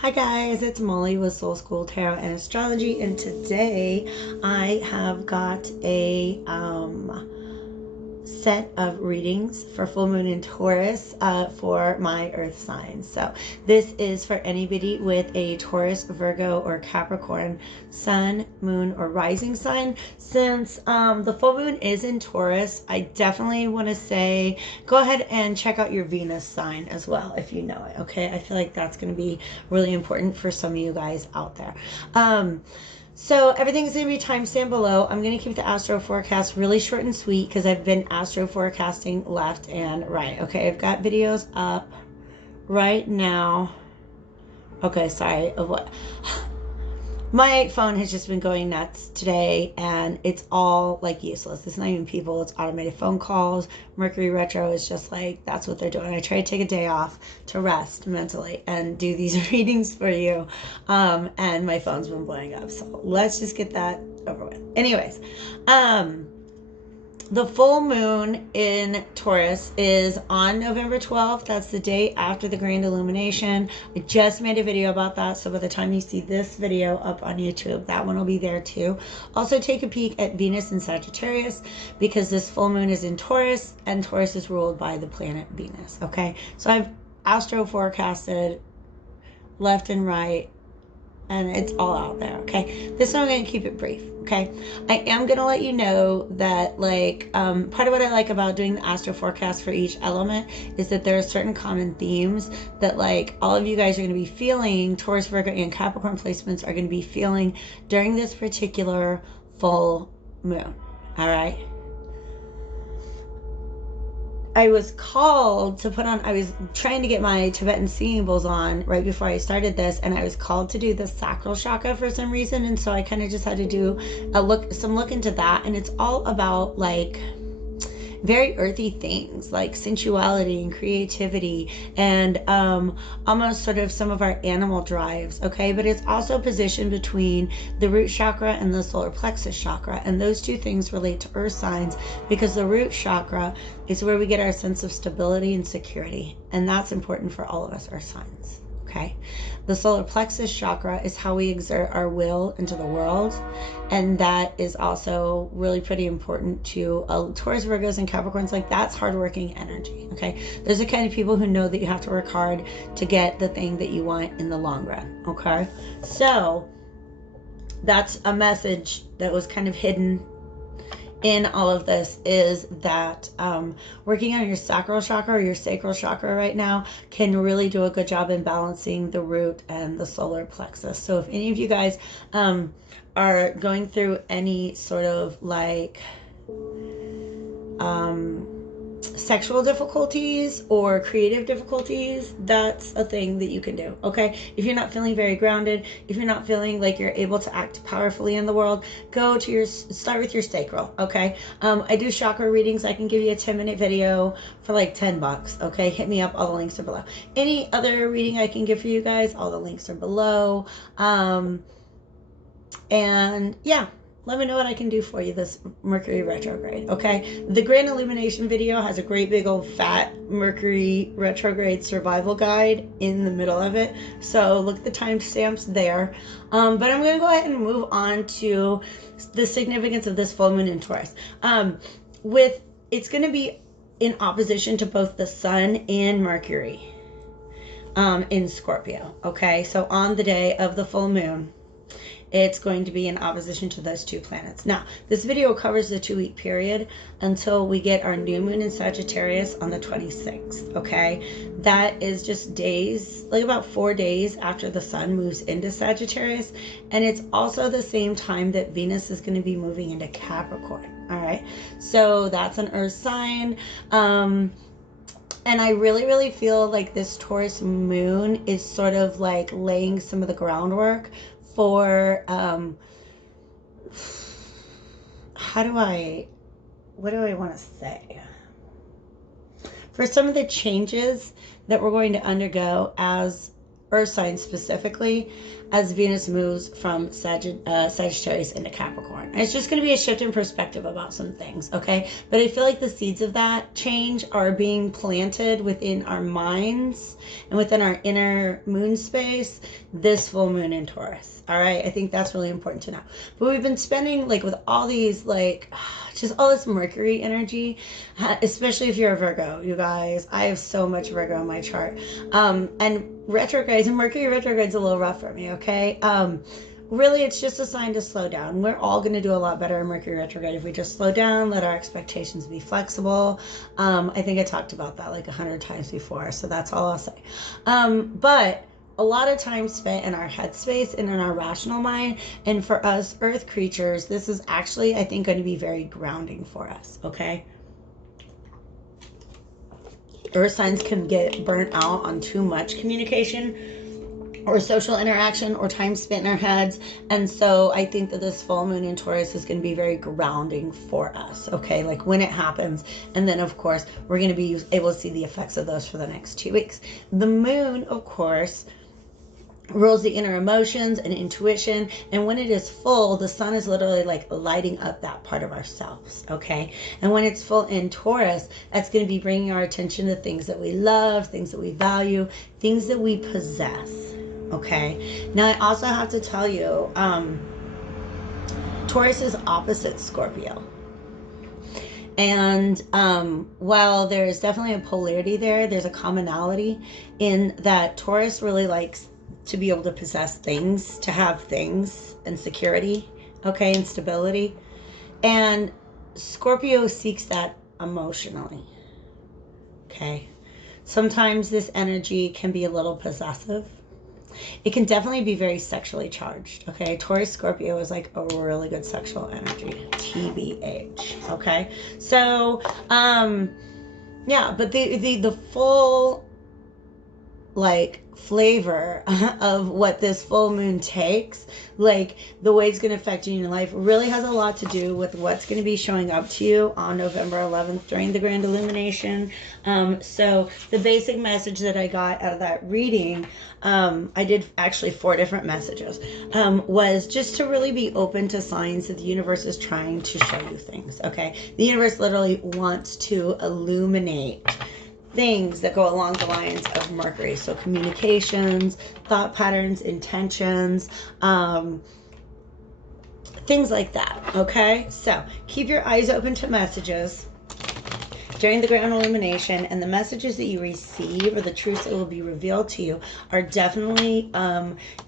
Hi guys, it's Molly with Soul School Tarot and Astrology, and today I have got a set of readings for full moon in Taurus for my earth signs. So this is for anybody with a Taurus, Virgo, or Capricorn sun, moon, or rising sign. Since the full moon is in Taurus, I definitely want to say go ahead and check out your Venus sign as well if you know it. Okay, I feel like that's going to be really important for some of you guys out there. So everything's going to be timestamped below. I'm going to keep the astro forecast really short and sweet because I've been astro forecasting left and right. Okay, I've got videos up right now. Okay, sorry. Of what? My phone has just been going nuts today, and it's all like useless. It's not even people, it's automated phone calls. Mercury retro is just like, that's what they're doing. I try to take a day off to rest mentally and do these readings for you, and my phone's been blowing up. So let's just get that over with. Anyways, the full moon in Taurus is on November 12th. That's the day after the grand illumination. I just made a video about that, so by the time you see this video up on YouTube, that one will be there too. Also take a peek at Venus in Sagittarius because this full moon is in Taurus, and Taurus is ruled by the planet Venus. Okay, so I've astro forecasted left and right, and it's all out there. Okay, this one I'm going to keep it brief. Okay, I am going to let you know that like part of what I like about doing the astro forecast for each element is that there are certain common themes that like all of you guys are going to be feeling. Taurus, Virgo, and Capricorn placements are going to be feeling during this particular full moon. All right, I was called to put on, I was trying to get my Tibetan singing bowls on right before I started this, and I was called to do the sacral chakra for some reason, and so I kind of just had to do some look into that, and it's all about like very earthy things like sensuality and creativity and almost sort of some of our animal drives. Okay, but it's also positioned between the root chakra and the solar plexus chakra, and those two things relate to earth signs because the root chakra is where we get our sense of stability and security, and that's important for all of us earth signs. Okay, the solar plexus chakra is how we exert our will into the world, and that is also really pretty important to Taurus, Virgos, and Capricorns. Like, that's hardworking energy. Okay, there's the kind of people who know that you have to work hard to get the thing that you want in the long run. Okay, so that's a message that was kind of hidden in all of this, is that working on your sacral chakra or your sacral chakra right now can really do a good job in balancing the root and the solar plexus. So if any of you guys are going through any sort of like sexual difficulties or creative difficulties, that's a thing that you can do. Okay, if you're not feeling very grounded, if you're not feeling like you're able to act powerfully in the world, start with your sacral. Okay, I do chakra readings. I can give you a 10-minute video for like $10. Okay, hit me up, all the links are below. Any other reading I can give for you guys, all the links are below. And yeah, let me know what I can do for you this Mercury retrograde. Okay, the grand illumination video has a great big old fat Mercury retrograde survival guide in the middle of it, so look at the timestamps there. But I'm going to go ahead and move on to the significance of this full moon in Taurus. It's going to be in opposition to both the sun and Mercury in Scorpio. Okay, so on the day of the full moon, it's going to be in opposition to those two planets. Now, this video covers the 2-week period until we get our new moon in Sagittarius on the 26th, okay? That is just days, like about 4 days after the sun moves into Sagittarius, and it's also the same time that Venus is going to be moving into Capricorn, all right? So that's an earth sign. And I really, really feel like this Taurus moon is sort of like laying some of the groundwork for what do I want to say? For some of the changes that we're going to undergo as Earth signs specifically, as Venus moves from Sagittarius into Capricorn. And it's just going to be a shift in perspective about some things, okay? But I feel like the seeds of that change are being planted within our minds and within our inner moon space this full moon in Taurus. All right, I think that's really important to know. But we've been spending, like, with all these, like, just all this Mercury energy, especially if you're a Virgo, you guys. I have so much Virgo in my chart. And retrogrades, and Mercury retrograde's a little rough for me, okay? Really, it's just a sign to slow down. We're all going to do a lot better in Mercury retrograde if we just slow down, let our expectations be flexible. I think I talked about that like 100 times before, so that's all I'll say. But a lot of time spent in our headspace and in our rational mind, and for us earth creatures, this is actually, I think, going to be very grounding for us, okay? Earth signs can get burnt out on too much communication or social interaction or time spent in our heads. And so I think that this full moon in Taurus is going to be very grounding for us, okay? Like when it happens. And then, of course, we're going to be able to see the effects of those for the next 2 weeks. The moon, of course, rules the inner emotions and intuition, and when it is full, the sun is literally like lighting up that part of ourselves, okay? And when it's full in Taurus, that's going to be bringing our attention to things that we love, things that we value, things that we possess, okay? Now I also have to tell you, Taurus is opposite Scorpio. And while there is definitely a polarity there, there's a commonality in that Taurus really likes to be able to possess things, to have things and security, okay, and stability. And Scorpio seeks that emotionally, okay? Sometimes this energy can be a little possessive. It can definitely be very sexually charged, okay? Taurus Scorpio is like a really good sexual energy, TBH, okay? So, yeah, but the full, like, flavor of what this full moon takes, like the way it's going to affect you in your life, really has a lot to do with what's going to be showing up to you on November 11th during the grand illumination. So the basic message that I got out of that reading, I did actually 4 different messages, was just to really be open to signs that the universe is trying to show you things, okay? The universe literally wants to illuminate things that go along the lines of Mercury. So communications, thought patterns, intentions, things like that, okay? So keep your eyes open to messages during the grand illumination, and the messages that you receive or the truths that will be revealed to you are definitely,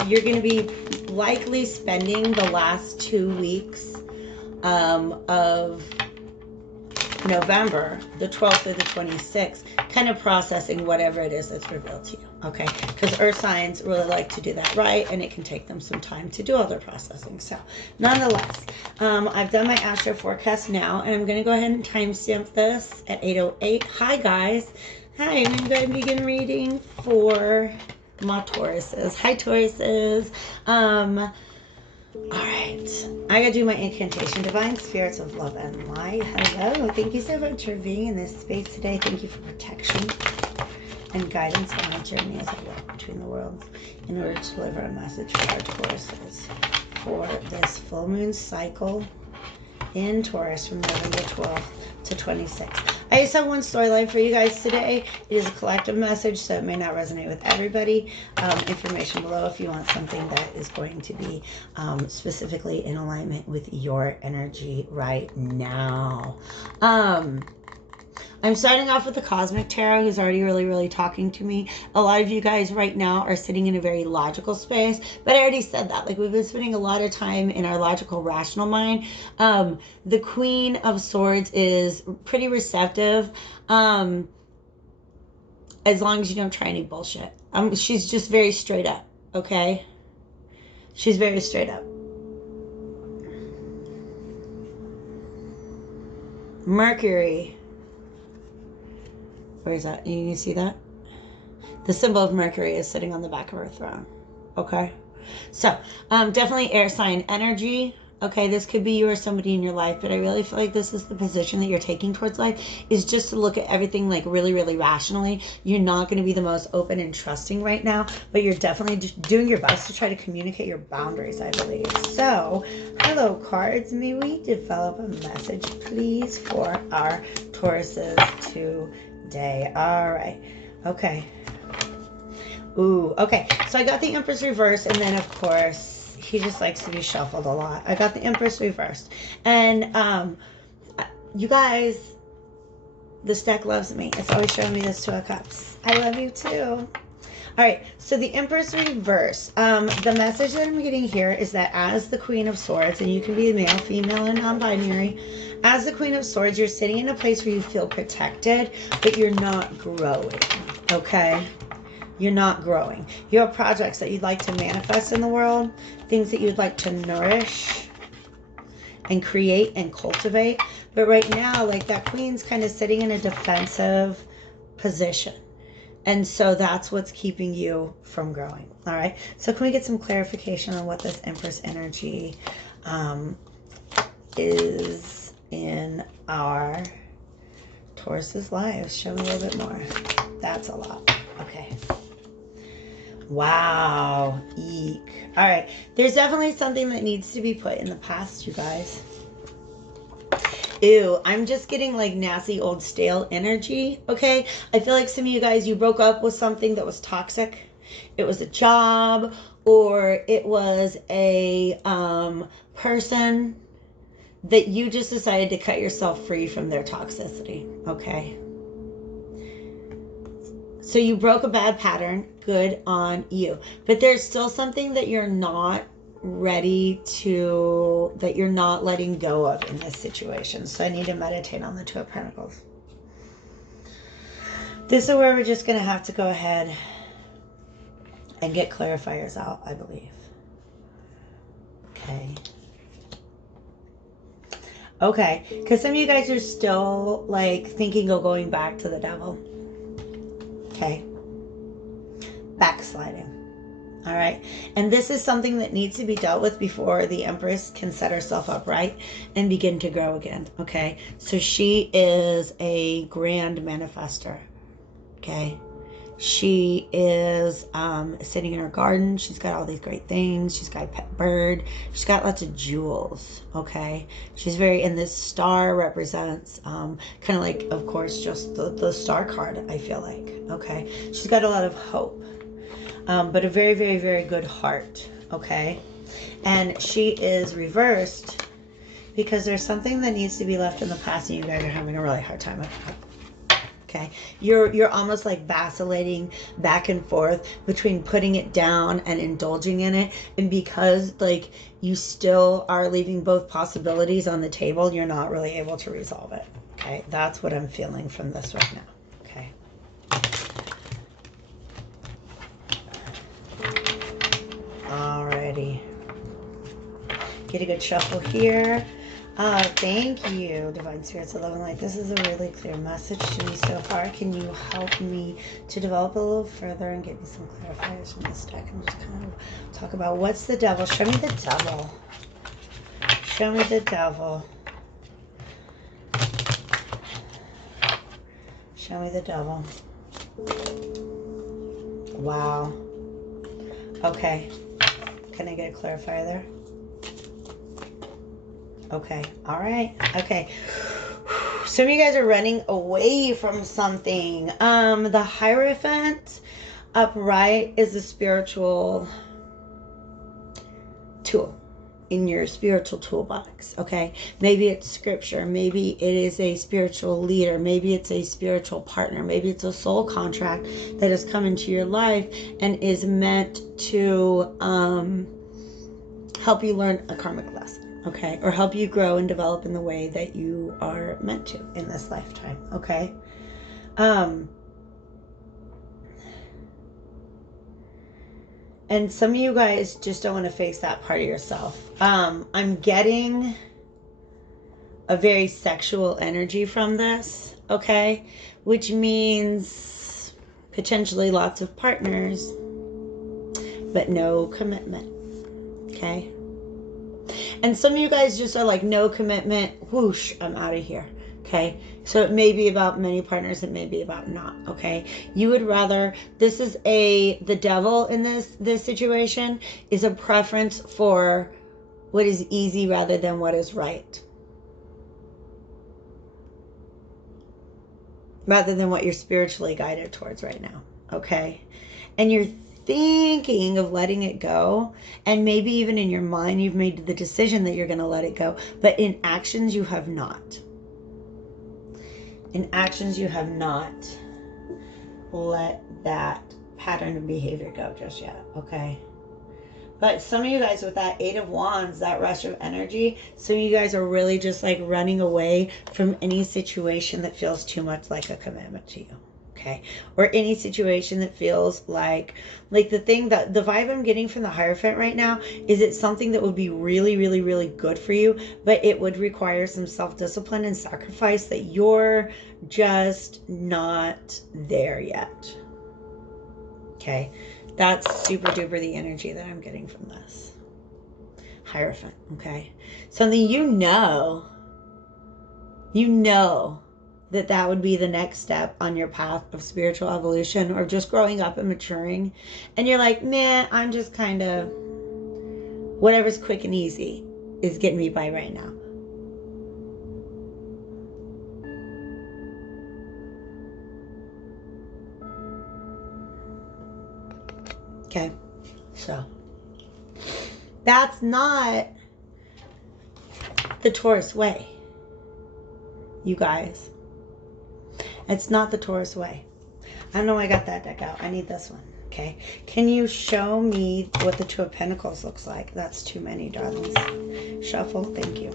you're going to be likely spending the last 2 weeks of November, the 12th or the 26th, kind of processing whatever it is that's revealed to you, okay? Because earth signs really like to do that right, and it can take them some time to do all their processing. So, nonetheless, I've done my astro forecast now, and I'm going to go ahead and timestamp this at 8:08. Hi, guys. Hi, I'm going to begin reading for my Tauruses. Hi, Tauruses. All right, I gotta do my incantation. Divine spirits of love and light, hello. Thank you so much for being in this space today. Thank you for protection and guidance on my journey as I walk between the worlds in order to deliver a message for our Tauruses for this full moon cycle in Taurus from November 12th to 26th. I just have one storyline for you guys today. It is a collective message, so it may not resonate with everybody. Information below if you want something that is going to be specifically in alignment with your energy right now. I'm starting off with the Cosmic Tarot, who's already really talking to me. A lot of you guys right now are sitting in a very logical space, but I already said that. Like, we've been spending a lot of time in our logical, rational mind. The Queen of Swords is pretty receptive, as long as you don't try any bullshit. She's just very straight up, okay? She's very straight up. Mercury. Where is that? You see that? The symbol of Mercury is sitting on the back of her throne. Okay? So, definitely air sign energy. Okay, this could be you or somebody in your life, but I really feel like this is the position that you're taking towards life, is just to look at everything like really, really rationally. You're not going to be the most open and trusting right now, but you're definitely just doing your best to try to communicate your boundaries, I believe. So, hello cards, may we develop a message, please, for our Tauruses today? All right, okay. Ooh, okay, so I got the Empress reverse, and then of course, he just likes to be shuffled a lot. I got the Empress reversed. And you guys, this deck loves me. It's always showing me this Two of Cups. I love you too. All right, so the Empress reverse. The message that I'm getting here is that as the Queen of Swords, and you can be male, female, and non-binary, as the Queen of Swords, you're sitting in a place where you feel protected, but you're not growing, okay? You're not growing. You have projects that you'd like to manifest in the world, things that you'd like to nourish and create and cultivate. But right now, like, that queen's kind of sitting in a defensive position. And so that's what's keeping you from growing. All right. So can we get some clarification on what this Empress energy is in our Taurus's lives? Show me a little bit more. That's a lot. Okay. Wow. Eek. All right. There's definitely something that needs to be put in the past, you guys. Ew. I'm just getting like nasty old stale energy. Okay. I feel like some of you guys, you broke up with something that was toxic. It was a job, or it was a person that you just decided to cut yourself free from their toxicity. Okay. So you broke a bad pattern. Good on you. But there's still something that you're not ready to, that you're not letting go of in this situation. So I need to meditate on the Two of Pentacles. This is where we're just going to have to go ahead and get clarifiers out, I believe. Okay. Okay. Because some of you guys are still like thinking of going back to the devil. Okay. Backsliding. All right. And this is something that needs to be dealt with before the Empress can set herself up right and begin to grow again. Okay. So she is a grand manifester. Okay. She is sitting in her garden. She's got all these great things. She's got a pet bird. She's got lots of jewels. Okay. She's very, and this star represents kind of like, of course, just the star card, I feel like. Okay. She's got a lot of hope, but a very, very, very good heart. Okay. And she is reversed because there's something that needs to be left in the past, and you guys are having a really hard time with it. Okay, you're almost like vacillating back and forth between putting it down and indulging in it, and because like you still are leaving both possibilities on the table, you're not really able to resolve it. Okay, that's what I'm feeling from this right now. Okay. Alrighty. Get a good shuffle here. Thank you, Divine Spirits of Love and Light. This is a really clear message to me so far. Can you help me to develop a little further and get me some clarifiers from this deck and just kind of talk about what's the devil? Show me the devil. Show me the devil. Show me the devil. Wow. Okay. Can I get a clarifier there? Okay. All right. Okay. Some of you guys are running away from something. The Hierophant upright is a spiritual tool in your spiritual toolbox. Okay. Maybe it's scripture. Maybe it is a spiritual leader. Maybe it's a spiritual partner. Maybe it's a soul contract that has come into your life and is meant to help you learn a karmic lesson. Okay, or help you grow and develop in the way that you are meant to in this lifetime. Okay. And some of you guys just don't want to face that part of yourself. I'm getting a very sexual energy from this. Okay, which means potentially lots of partners, but no commitment. Okay. And some of you guys just are like, no commitment, whoosh, I'm out of here. Okay, so it may be about many partners, it may be about not. Okay, you would rather, this is the devil in this situation is a preference for what is easy rather than what is right, rather than what you're spiritually guided towards right now. Okay, and you're thinking of letting it go, and maybe even in your mind you've made the decision that you're going to let it go, but in actions you have not. In actions, you have not let that pattern of behavior go just yet, okay? But some of you guys with that 8 of Wands, that rush of energy, some of you guys are really just like running away from any situation that feels too much like a commitment to you, okay? Or any situation that feels like the thing that the vibe I'm getting from the Hierophant right now is it's something that would be really, really, really good for you, but it would require some self-discipline and sacrifice that you're just not there yet. Okay, that's super duper the energy that I'm getting from this Hierophant. Okay, something you know that would be the next step on your path of spiritual evolution or just growing up and maturing, and you're like, man, I'm just kind of whatever's quick and easy is getting me by right now. Okay, so that's not the Taurus way, you guys. It's not the Taurus way. I don't know why I got that deck out. I need this one. Okay, can you show me what the Two of Pentacles looks like? That's too many, darlings. Shuffle, thank you.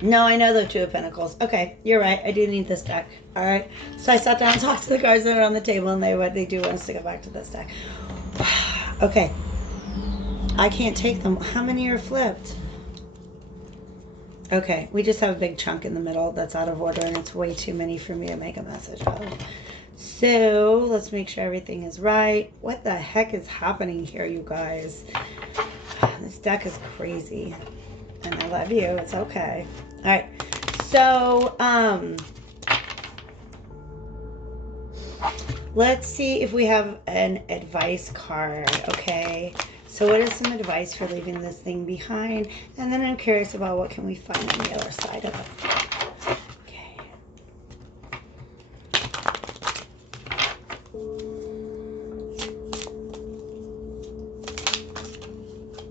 No, I know the Two of Pentacles. Okay, you're right. I do need this deck. All right. So I sat down and talked to the cards that are on the table, and what they do wants to go back to this deck. Okay. I can't take them. How many are flipped? Okay, we just have a big chunk in the middle that's out of order, and it's way too many for me to make a message of. So let's make sure everything is right. What the heck is happening here, you guys? This deck is crazy. And I love you. It's okay. All right. So, let's see if we have an advice card. Okay. So what is some advice for leaving this thing behind? And then I'm curious about what can we find on the other side of it. Okay.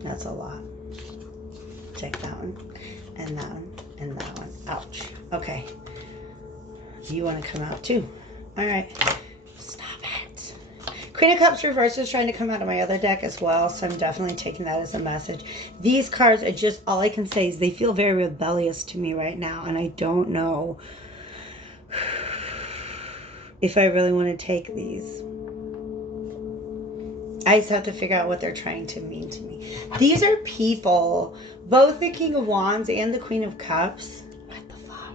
That's a lot. Take that one, and that one, and that one. Ouch. Okay. You want to come out too. All right. Stop it. Queen of Cups reversed is trying to come out of my other deck as well, so I'm definitely taking that as a message. These cards are just, all I can say is they feel very rebellious to me right now, and I don't know if I really want to take these. I just have to figure out what they're trying to mean to me. These are people, both the King of Wands and the Queen of Cups. What the fuck?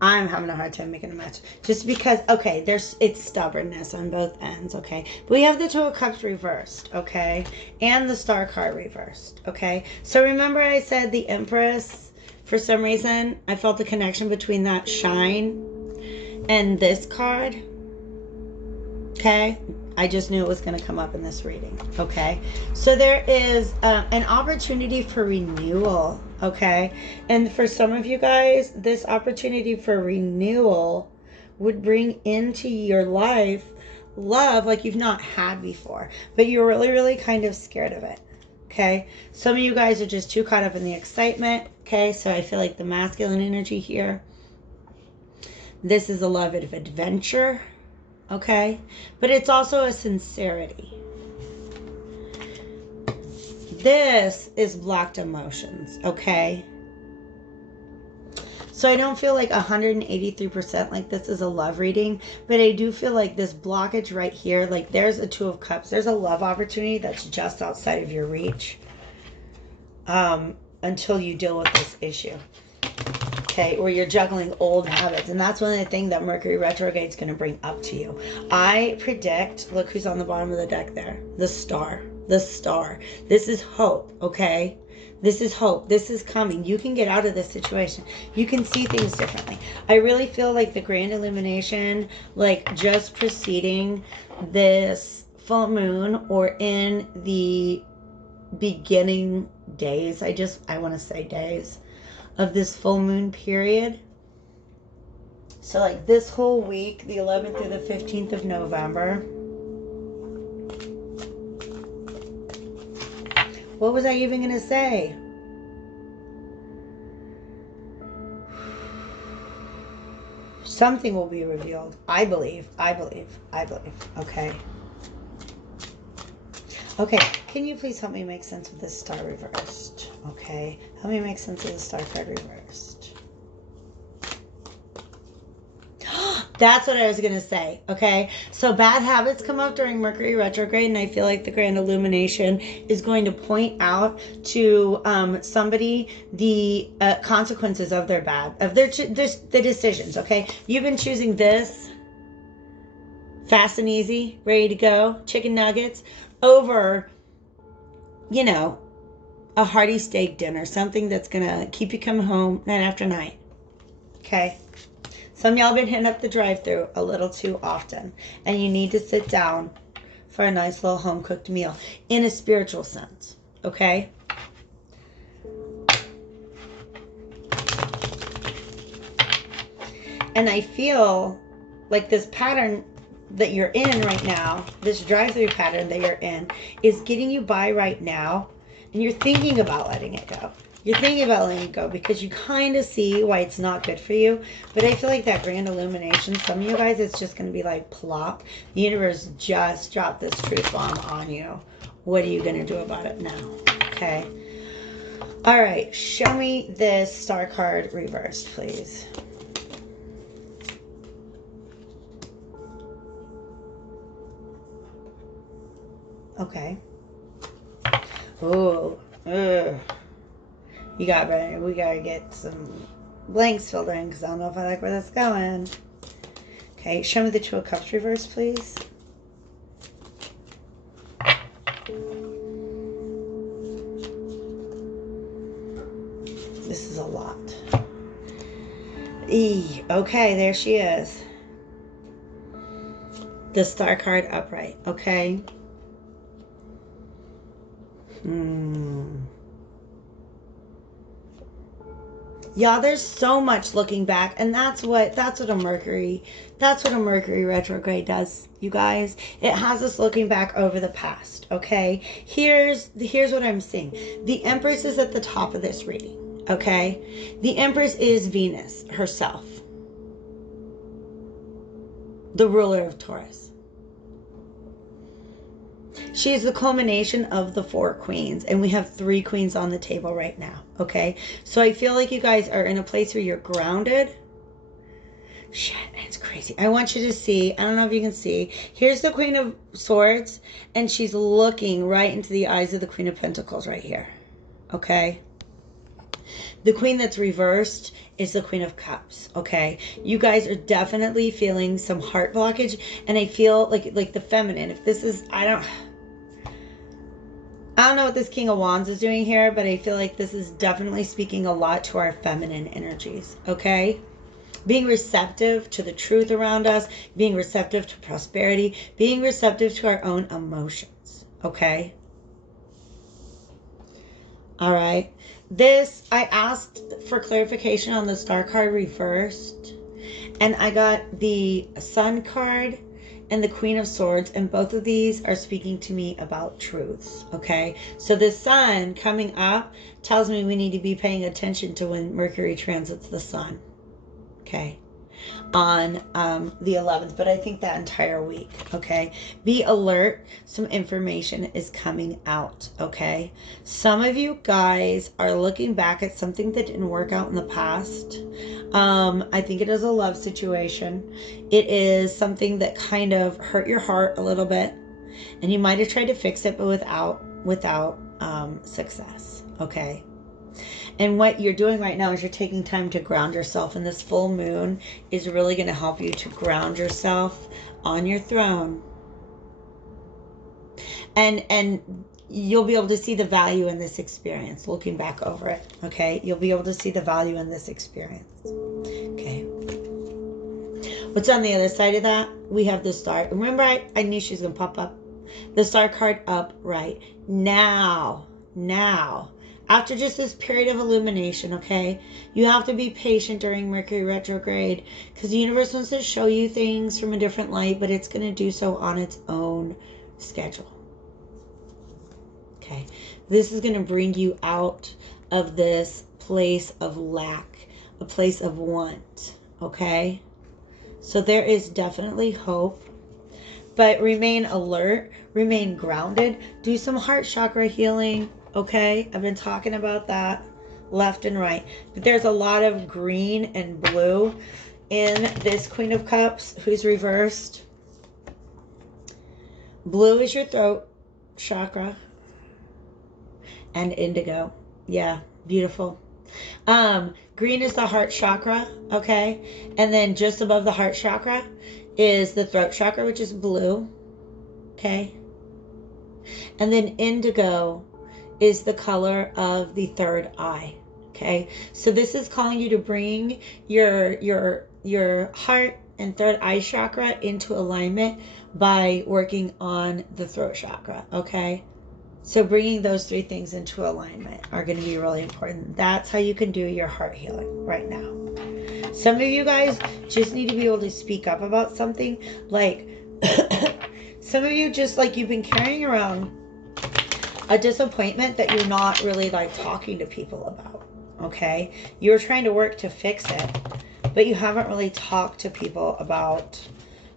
I'm having a hard time making a match. Just because, okay, it's stubbornness on both ends, okay? But we have the Two of Cups reversed, okay? And the Star card reversed, okay? So remember I said the Empress, for some reason, I felt the connection between that shine and this card, okay? I just knew it was going to come up in this reading, okay? So there is an opportunity for renewal, okay? And for some of you guys, this opportunity for renewal would bring into your life love like you've not had before, but you're really, really kind of scared of it, okay? Some of you guys are just too caught up in the excitement, okay? So I feel like the masculine energy here. This is a love of adventure, okay? But it's also a sincerity. This is blocked emotions, okay? So I don't feel like 183% like this is a love reading, but I do feel like this blockage right here, like there's a Two of Cups. There's a love opportunity that's just outside of your reach until you deal with this issue. okay, or you're juggling old habits. And that's one of the things that Mercury retrograde is going to bring up to you. I predict, look who's on the bottom of the deck there, the star. The star. This is hope, okay? This is hope. This is coming. You can get out of this situation. You can see things differently. I really feel like the grand illumination, like just preceding this full moon or in the beginning days, I want to say days of this full moon period. So like this whole week, the 11th through the 15th of November. What was I even going to say? Something will be revealed. I believe. Okay. Okay. Can you please help me make sense of this star reversed? Okay. Help me make sense of the star card reversed. That's what I was going to say, okay? So bad habits come up during Mercury retrograde, and I feel like the grand illumination is going to point out to somebody the consequences of their the decisions, okay? You've been choosing this, fast and easy, ready to go, chicken nuggets, over, you know, a hearty steak dinner, something that's going to keep you coming home night after night, okay? Some of y'all been hitting up the drive-thru a little too often, and you need to sit down for a nice little home-cooked meal in a spiritual sense, okay? And I feel like this pattern that you're in right now, this drive-thru pattern that you're in, is getting you by right now, and you're thinking about letting it go. You're thinking about letting it go because you kind of see why it's not good for you. But I feel like that grand illumination, some of you guys, it's just going to be like plop. The universe just dropped this truth bomb on you. What are you going to do about it now? Okay. All right. Show me this star card reversed, please. Okay. Ooh. Ugh. We gotta get some blanks filled in because I don't know if I like where that's going. Okay, show me the Two of Cups reverse, please. This is a lot. Okay, there she is. The star card upright, okay? Y'all, there's so much looking back, and that's what a Mercury retrograde does, you guys. It has us looking back over the past, okay? Here's what I'm seeing. The Empress is at the top of this reading, okay? The Empress is Venus herself, the ruler of Taurus. She is the culmination of the 4 queens, and we have 3 queens on the table right now, okay? So I feel like you guys are in a place where you're grounded. Shit, it's crazy. I want you to see, I don't know if you can see, here's the Queen of Swords, and she's looking right into the eyes of the Queen of Pentacles right here, okay? The Queen that's reversed is the Queen of Cups, okay? You guys are definitely feeling some heart blockage, and I feel like the feminine, if this is, I don't know what this King of Wands is doing here, but I feel like this is definitely speaking a lot to our feminine energies, okay? Being receptive to the truth around us, being receptive to prosperity, being receptive to our own emotions, okay? All right. I asked for clarification on the star card reversed, and I got the Sun card and the Queen of Swords, and both of these are speaking to me about truths, okay? So the Sun coming up tells me we need to be paying attention to when Mercury transits the Sun, okay? On the 11th, but I think that entire week, okay? Be alert. Some information is coming out, okay? Some of you guys are looking back at something that didn't work out in the past. I think it is a love situation. It is something that kind of hurt your heart a little bit, and you might have tried to fix it, but without success, okay? And what you're doing right now is you're taking time to ground yourself. And this full moon is really going to help you to ground yourself on your throne. And you'll be able to see the value in this experience looking back over it. Okay? You'll be able to see the value in this experience. Okay. What's on the other side of that? We have the star. Remember, I knew she was going to pop up. The star card upright. Now, after just this period of illumination, okay, you have to be patient during Mercury retrograde because the universe wants to show you things from a different light, but it's going to do so on its own schedule. Okay, this is going to bring you out of this place of lack, a place of want, okay? So there is definitely hope, but remain alert, remain grounded, do some heart chakra healing, okay? I've been talking about that left and right, but there's a lot of green and blue in this Queen of Cups who's reversed. Blue is your throat chakra and indigo. Yeah, beautiful. Green is the heart chakra, okay? And then just above the heart chakra is the throat chakra, which is blue, okay? And then indigo is the color of the third eye, okay? So this is calling you to bring your heart and third eye chakra into alignment by working on the throat chakra, okay? So bringing those three things into alignment are going to be really important. That's how you can do your heart healing right now. Some of you guys just need to be able to speak up about something. Like, some of you just like you've been carrying around a disappointment that you're not really like talking to people about, okay? You're trying to work to fix it, but you haven't really talked to people about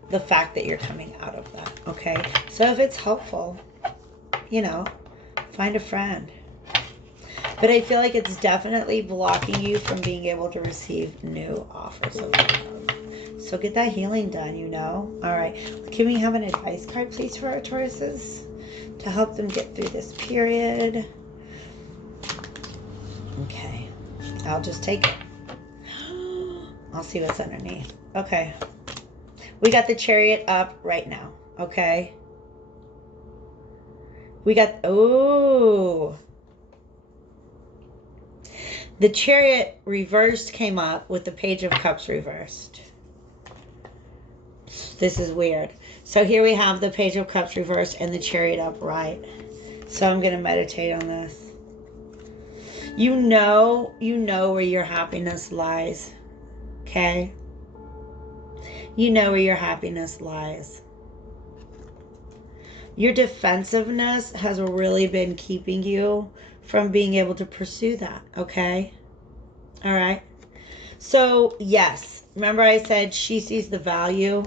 the fact that you're coming out of that, okay? So if it's helpful, you know, find a friend. But I feel like it's definitely blocking you from being able to receive new offers of love. So get that healing done, you know. All right. Can we have an advice card, please, for our Tauruses to help them get through this period? Okay. I'll just take it. I'll see what's underneath. Okay. We got the Chariot up right now. Okay. We got, oh, the Chariot reversed came up with the Page of Cups reversed. This is weird. So here we have the Page of Cups reversed and the Chariot upright. So I'm going to meditate on this. You know where your happiness lies. Okay? You know where your happiness lies. Your defensiveness has really been keeping you from being able to pursue that, okay? All right? So, yes, remember I said she sees the value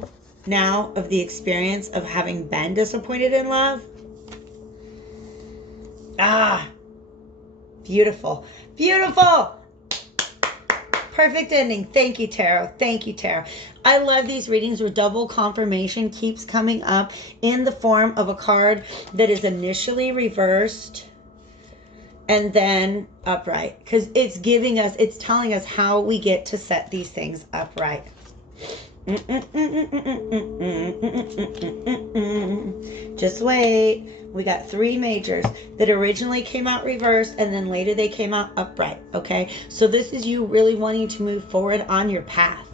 now of the experience of having been disappointed in love? Ah, beautiful. Beautiful! Perfect ending. Thank you, Tarot. Thank you, Tarot. I love these readings where double confirmation keeps coming up in the form of a card that is initially reversed and then upright. Because it's giving us, it's telling us how we get to set these things upright. Just wait. We got three majors that originally came out reversed and then later they came out upright, okay? So this is you really wanting to move forward on your path,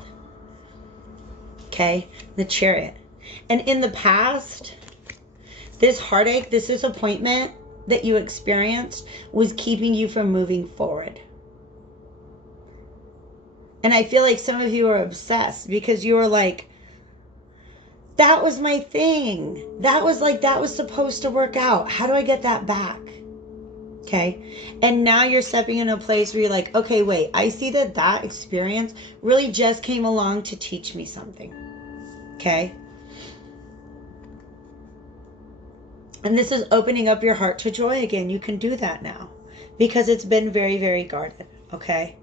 okay? The Chariot. And in the past, this heartache, this disappointment that you experienced was keeping you from moving forward. And I feel like some of you are obsessed because you were like, that was my thing. That was supposed to work out. How do I get that back? Okay. And now you're stepping in a place where you're like, okay, wait, I see that experience really just came along to teach me something. Okay. And this is opening up your heart to joy again. You can do that now because it's been very, very guarded. Okay.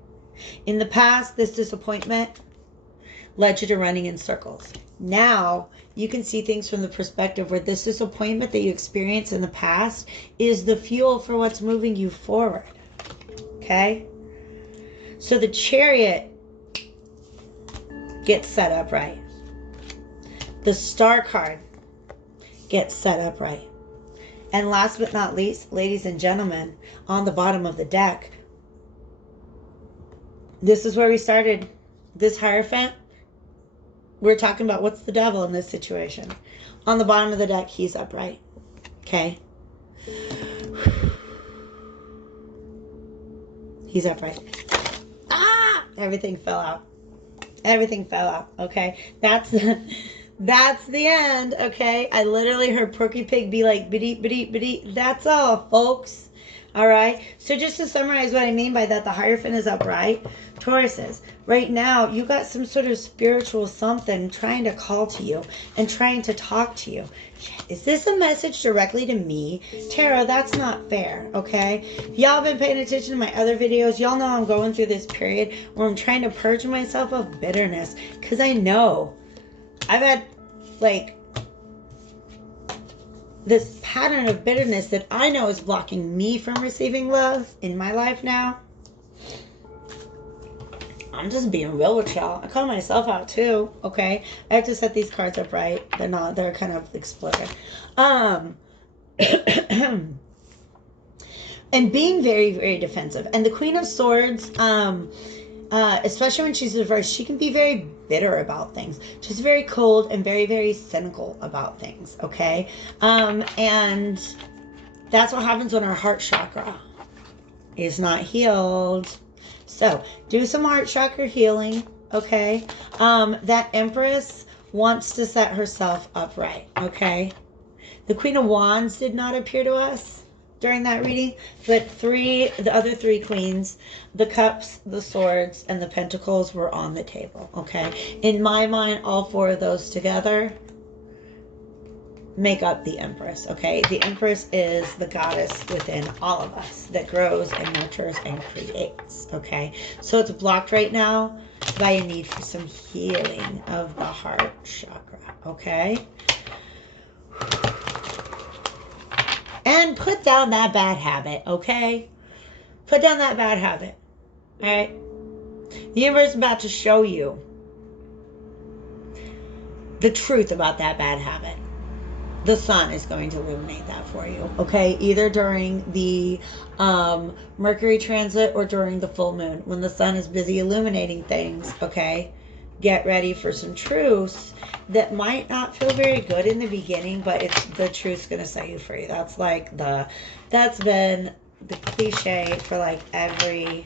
In the past, this disappointment led you to running in circles. Now you can see things from the perspective where this disappointment that you experienced in the past is the fuel for what's moving you forward. Okay? So the Chariot gets set up right. The Star card gets set up right. And last but not least, ladies and gentlemen, on the bottom of the deck, this is where we started. This Hierophant, we're talking about what's the devil in this situation. On the bottom of the deck, he's upright. Okay? He's upright. Ah! Everything fell out. Everything fell out. Okay? That's the end. Okay? I literally heard Porky Pig be like, biddy, biddy, biddy. That's all, folks. All right? So just to summarize what I mean by that, the Hierophant is upright. Taurus is. Right now, you got some sort of spiritual something trying to call to you and trying to talk to you. Is this a message directly to me? Tarot, that's not fair, okay? If y'all been paying attention to my other videos, y'all know I'm going through this period where I'm trying to purge myself of bitterness, because I know I've had, like, this pattern of bitterness that I know is blocking me from receiving love in my life now. I'm just being real with y'all. I call myself out too, okay? I have to set these cards up right. They're not, they're kind of exploded. And being very, very defensive. And the Queen of Swords, especially when she's reversed, she can be very bitter about things. She's very cold and very, very cynical about things, okay? And that's what happens when our heart chakra is not healed. So, do some heart chakra healing, okay? That Empress wants to set herself upright, okay? The Queen of Wands did not appear to us during that reading, but the other three queens, the Cups, the Swords, and the Pentacles were on the table, okay? In my mind, all four of those together make up the Empress, okay? The Empress is the goddess within all of us that grows and nurtures and creates, okay? So it's blocked right now by a need for some healing of the heart chakra, okay? And put down that bad habit, okay? Put down that bad habit, all right? The universe is about to show you the truth about that bad habit. The sun is going to illuminate that for you, okay? Either during the Mercury transit or during the full moon. When the sun is busy illuminating things, okay? Get ready for some truths that might not feel very good in the beginning, but it's the truth's going to set you free. That's like that's been the cliche for like every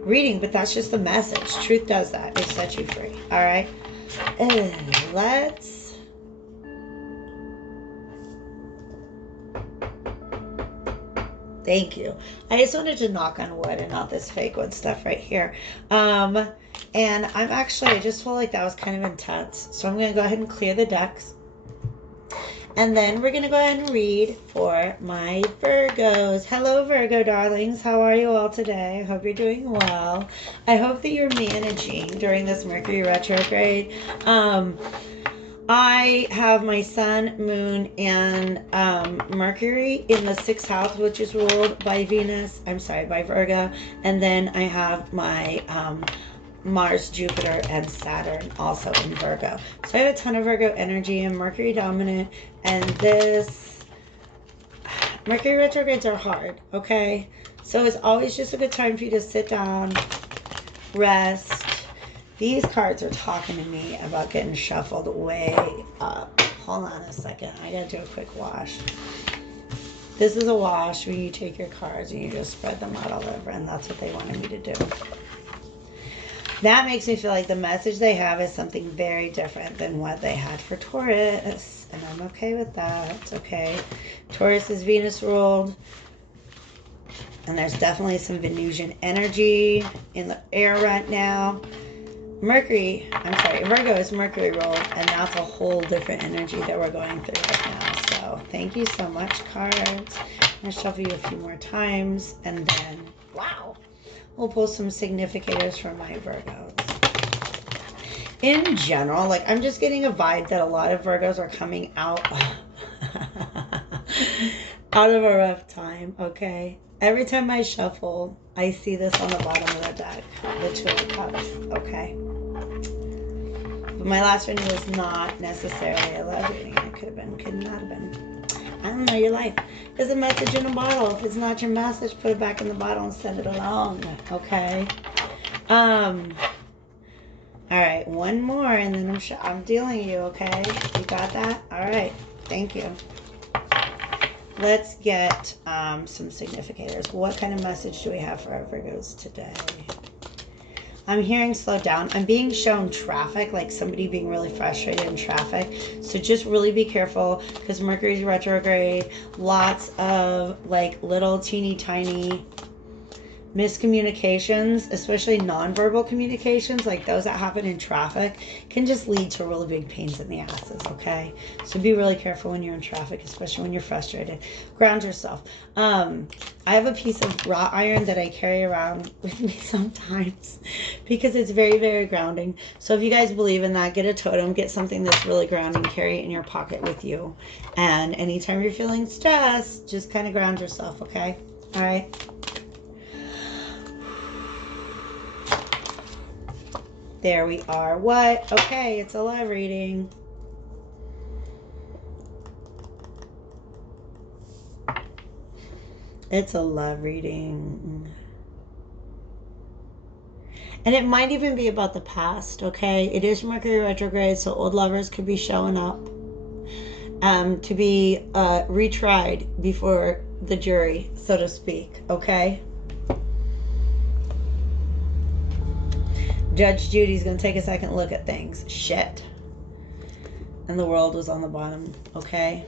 reading, but that's just the message. Truth does that. It sets you free, all right? And let's... Thank you. I just wanted to knock on wood and not this fake wood stuff right here. And I just feel like that was kind of intense. So I'm going to go ahead and clear the decks. And then we're going to go ahead and read for my Virgos. Hello, Virgo darlings. How are you all today? I hope you're doing well. I hope that you're managing during this Mercury retrograde. I have my sun, moon, and Mercury in the 6th house, which is ruled by by Virgo. And then I have my Mars, Jupiter, and Saturn also in Virgo. So I have a ton of Virgo energy and Mercury dominant. And this Mercury retrogrades are hard, okay? So it's always just a good time for you to sit down, rest. These cards are talking to me about getting shuffled way up. Hold on a second. I gotta do a quick wash. This is a wash where you take your cards and you just spread them out all over, and that's what they wanted me to do. That makes me feel like the message they have is something very different than what they had for Taurus, and I'm okay with that, okay? Taurus is Venus ruled, and there's definitely some Venusian energy in the air right now. Virgo is Mercury ruled, and that's a whole different energy that we're going through right now. So thank you so much, cards. I'm going to shuffle you a few more times, and then, wow, we'll pull some significators from my Virgos. In general, like, I'm just getting a vibe that a lot of Virgos are coming out out of a rough time, okay? Every time I shuffle, I see this on the bottom of the deck. The Two of Cups. Okay. But my last reading was not necessarily a love reading. It could have been, could not have been. I don't know your life. There's a message in a bottle. If it's not your message, put it back in the bottle and send it along. Okay. All right, one more, and then I'm dealing you. Okay, you got that? All right, thank you. Let's get some significators. What kind of message do we have for our Virgos today? I'm hearing slow down. I'm being shown traffic, like somebody being really frustrated in traffic. So just really be careful because Mercury's retrograde. Lots of like little teeny tiny miscommunications, especially nonverbal communications, like those that happen in traffic, can just lead to really big pains in the asses, okay? So be really careful when you're in traffic, especially when you're frustrated. Ground yourself. I have a piece of wrought iron that I carry around with me sometimes because it's very, very grounding. So if you guys believe in that, get a totem, get something that's really grounding, carry it in your pocket with you. And anytime you're feeling stressed, just kind of ground yourself, okay? All right? There we are. What? Okay, it's a love reading. It's a love reading. And it might even be about the past, okay? It is Mercury retrograde, so old lovers could be showing up to be retried before the jury, so to speak, okay? Judge Judy's going to take a second look at things. Shit. And the World was on the bottom. Okay.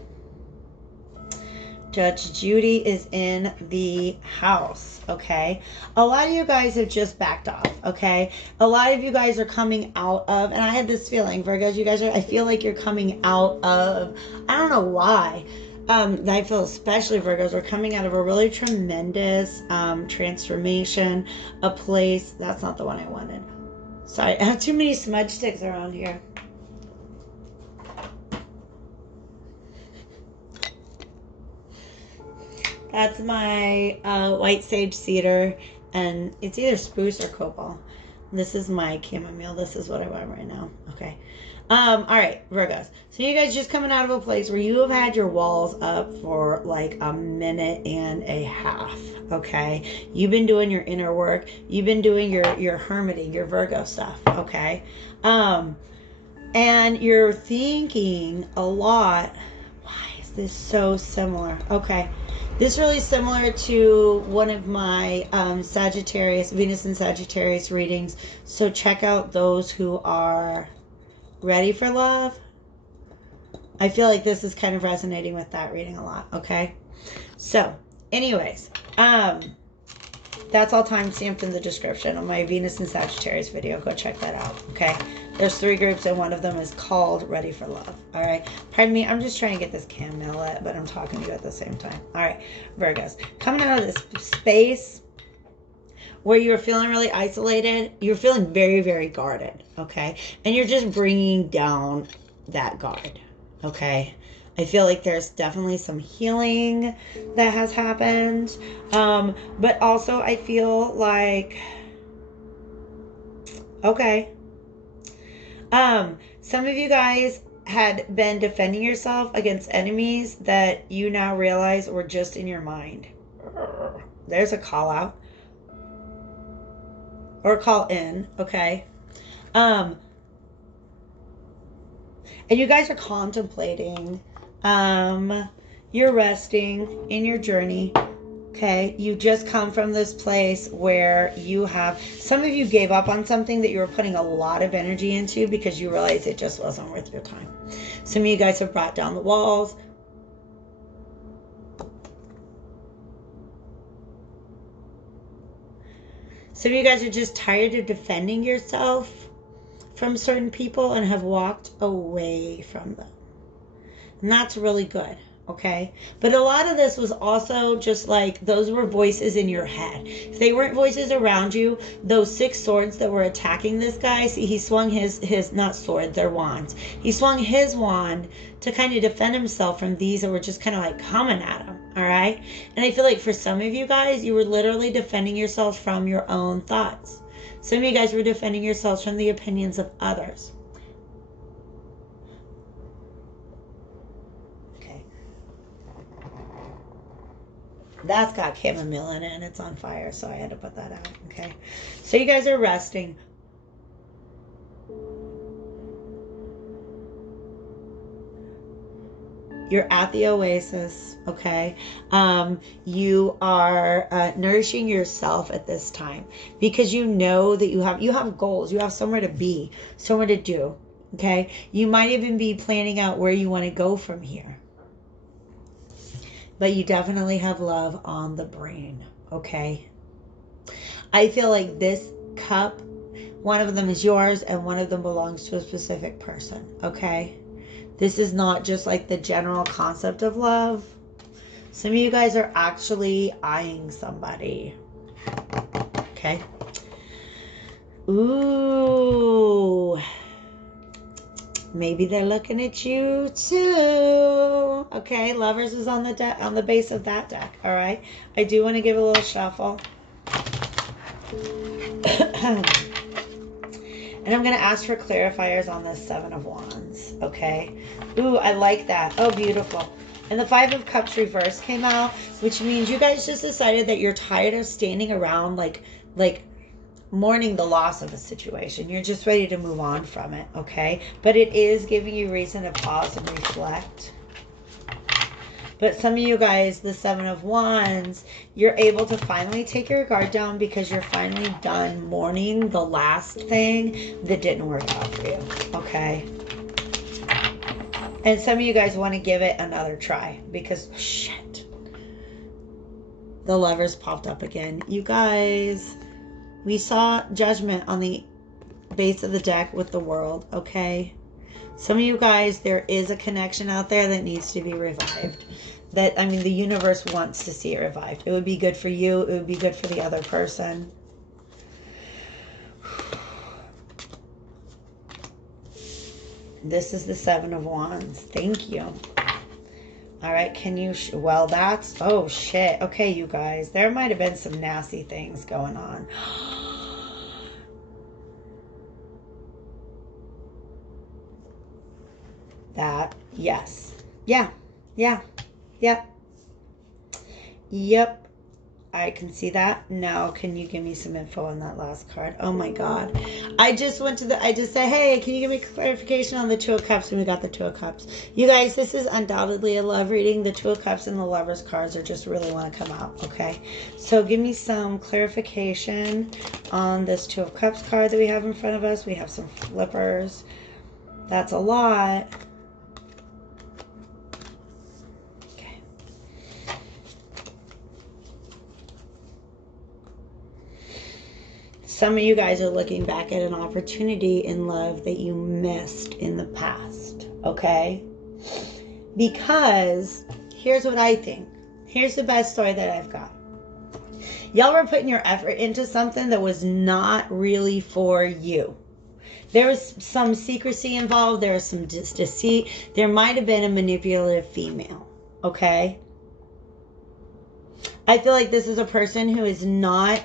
Judge Judy is in the house. Okay. A lot of you guys have just backed off. Okay. A lot of you guys are coming out of, and I had this feeling, Virgos, you guys are, I feel like you're coming out of, I don't know why. I feel especially Virgos are coming out of a really tremendous transformation. A place, that's not the one I wanted. Sorry, I have too many smudge sticks around here. That's my white sage cedar, and it's either spruce or copal. This is my chamomile. This is what I want right now. Okay. All right, Virgos. So you guys just coming out of a place where you have had your walls up for like a minute and a half. Okay. You've been doing your inner work. You've been doing your hermiting, your Virgo stuff. Okay. And you're thinking a lot. Why is this so similar? Okay. This is really similar to one of my Sagittarius, Venus and Sagittarius readings. So check out those who are ready for love. I feel like this is kind of resonating with that reading a lot. Okay. So anyways, that's all time stamped in the description of my Venus and Sagittarius video. Go check that out. Okay. There's 3 groups and one of them is called Ready for Love. All right. Pardon me. I'm just trying to get this chamomile lit, but I'm talking to you at the same time. All right. Virgos. Coming out of this space where you're feeling really isolated, you're feeling very, very guarded. Okay. And you're just bringing down that guard. Okay. I feel like there's definitely some healing that has happened. But also I feel like, okay. Some of you guys had been defending yourself against enemies that you now realize were just in your mind. There's a call out. Or a call in, okay? And you guys are contemplating, you're resting in your journey. Okay, you just come from this place where you have, some of you gave up on something that you were putting a lot of energy into because you realized it just wasn't worth your time. Some of you guys have brought down the walls. Some of you guys are just tired of defending yourself from certain people and have walked away from them. And that's really good. Okay. But a lot of this was also just like, those were voices in your head. If they weren't voices around you, those 6 swords that were attacking this guy, see, he swung his, not sword, they're wands. He swung his wand to kind of defend himself from these that were just kind of like coming at him. All right. And I feel like for some of you guys, you were literally defending yourselves from your own thoughts. Some of you guys were defending yourselves from the opinions of others. Okay. That's got chamomile in it and it's on fire, so I had to put that out. Okay. So you guys are resting. You're at the oasis, okay? You are nourishing yourself at this time because you know that you have goals. You have somewhere to be, somewhere to do, okay? You might even be planning out where you want to go from here. But you definitely have love on the brain, okay? I feel like this cup, one of them is yours and one of them belongs to a specific person, okay? This is not just like the general concept of love. Some of you guys are actually eyeing somebody. Okay. Ooh. Maybe they're looking at you too. Okay, Lovers is on the deck, on the base of that deck. All right. I do want to give a little shuffle. And I'm going to ask for clarifiers on this Seven of Wands, okay? Ooh, I like that. Oh, beautiful. And the Five of Cups reverse came out, which means you guys just decided that you're tired of standing around like mourning the loss of a situation. You're just ready to move on from it, okay? But it is giving you reason to pause and reflect. But some of you guys, the Seven of Wands, you're able to finally take your guard down because you're finally done mourning the last thing that didn't work out for you, okay? And some of you guys want to give it another try because, shit, the Lovers popped up again. You guys, we saw Judgment on the base of the deck with the World, okay? Some of you guys, there is a connection out there that needs to be revived. That, I mean, the universe wants to see it revived. It would be good for you. It would be good for the other person. This is the Seven of Wands. Thank you. All right, can you... well, that's... oh, shit. Okay, you guys. There might have been some nasty things going on. That, yes. Yeah. Yeah. Yep. Yep. I can see that. Now, can you give me some info on that last card? Oh my God. I just went to the... I just said, hey, can you give me clarification on the Two of Cups? And we got the Two of Cups. You guys, this is undoubtedly a love reading. The Two of Cups and the Lovers cards are just really want to come out, okay? So give me some clarification on this Two of Cups card that we have in front of us. We have some flippers. That's a lot. Some of you guys are looking back at an opportunity in love that you missed in the past, okay? Because here's what I think. Here's the best story that I've got. Y'all were putting your effort into something that was not really for you. There was some secrecy involved. There was some deceit. There might have been a manipulative female, okay? I feel like this is a person who is not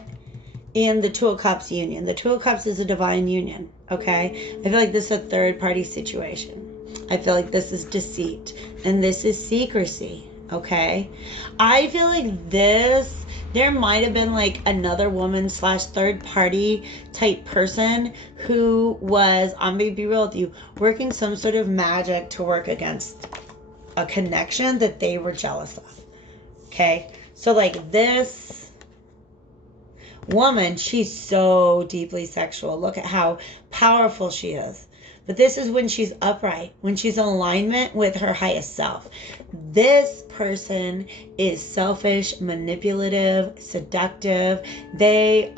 in the Two of Cups union. The Two of Cups is a divine union, okay? I feel like this is a third party situation. I feel like this is deceit. And this is secrecy, okay? I feel like this, there might have been like another woman / third party type person who was, I'm going to be real with you, working some sort of magic to work against a connection that they were jealous of, okay? So like this woman, she's so deeply sexual. Look at how powerful she is. But this is when she's upright, when she's in alignment with her highest self. This person is selfish, manipulative, seductive. They're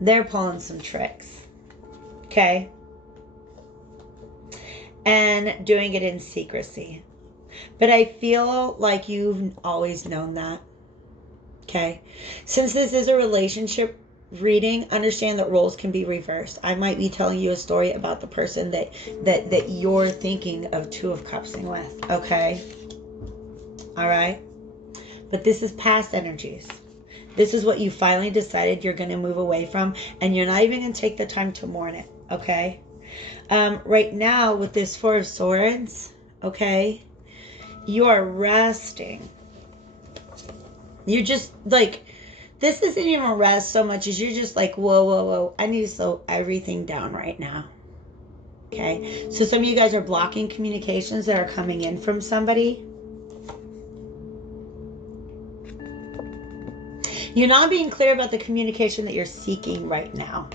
pulling some tricks. Okay? And doing it in secrecy. But I feel like you've always known that. Okay, since this is a relationship reading, understand that roles can be reversed. I might be telling you a story about the person that you're thinking of Two of Cupsing with, okay? All right? But this is past energies. This is what you finally decided you're going to move away from, and you're not even going to take the time to mourn it, okay? Right now, with this Four of Swords, okay, you are resting. You're just like, this isn't even a rest so much as you're just like, whoa, whoa, whoa. I need to slow everything down right now. Okay? So some of you guys are blocking communications that are coming in from somebody. You're not being clear about the communication that you're seeking right now.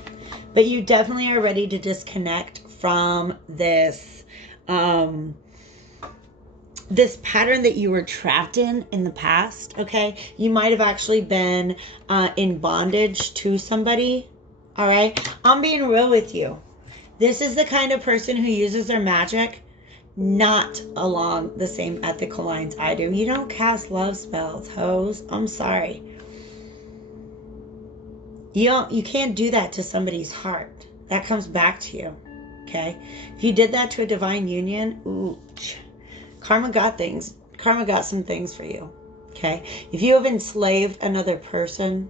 But you definitely are ready to disconnect from this this pattern that you were trapped in the past, okay? You might have actually been in bondage to somebody, all right? I'm being real with you. This is the kind of person who uses their magic not along the same ethical lines I do. You don't cast love spells, hoes. I'm sorry. You can't do that to somebody's heart. That comes back to you, okay? If you did that to a divine union, ooh, karma got things. Karma got some things for you, okay? If you have enslaved another person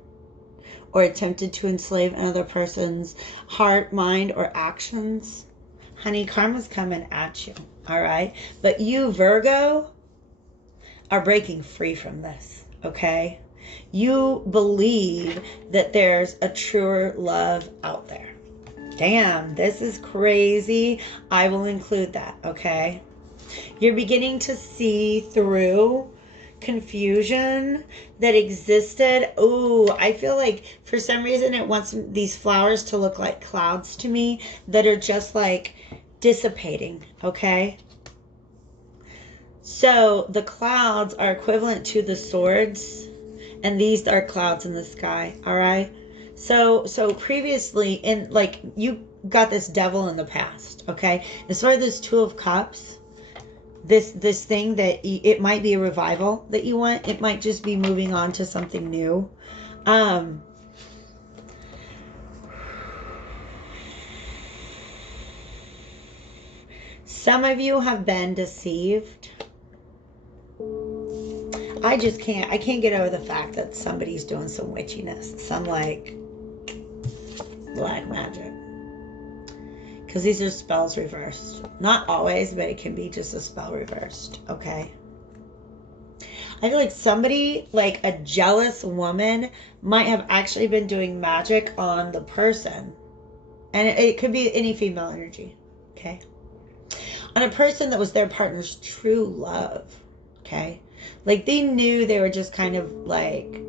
or attempted to enslave another person's heart, mind, or actions, honey, karma's coming at you, all right? But you, Virgo, are breaking free from this, okay? You believe that there's a truer love out there. Damn, this is crazy. I will include that, okay? You're beginning to see through confusion that existed. Ooh, I feel like for some reason it wants these flowers to look like clouds to me that are just like dissipating, okay? So the clouds are equivalent to the swords, and these are clouds in the sky, all right? So previously, in like, you got this devil in the past, okay? As far as this Two of Cups, this thing that it might be a revival that you want. It might just be moving on to something new. Some of you have been deceived. I can't get over the fact that somebody's doing some witchiness, some like black magic. Because these are spells reversed. Not always, but it can be just a spell reversed, okay? I feel like somebody, like a jealous woman, might have actually been doing magic on the person. And it could be any female energy, okay? On a person that was their partner's true love, okay? Like they knew they were just kind of like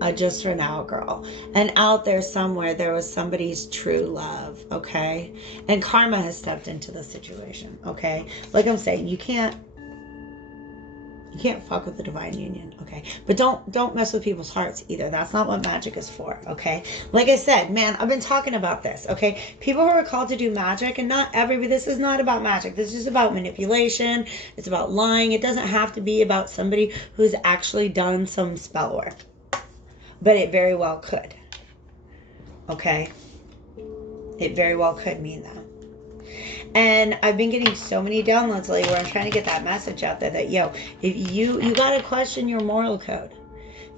a just for now girl. And out there somewhere, there was somebody's true love, okay? And karma has stepped into the situation, okay? Like I'm saying, you can't fuck with the divine union, okay? But don't mess with people's hearts either. That's not what magic is for, okay? Like I said, man, I've been talking about this, okay? People who are called to do magic, and not everybody, this is not about magic. This is about manipulation. It's about lying. It doesn't have to be about somebody who's actually done some spell work. But it very well could, okay? It very well could mean that. And I've been getting so many downloads lately where I'm trying to get that message out there that, yo, if you got to question your moral code.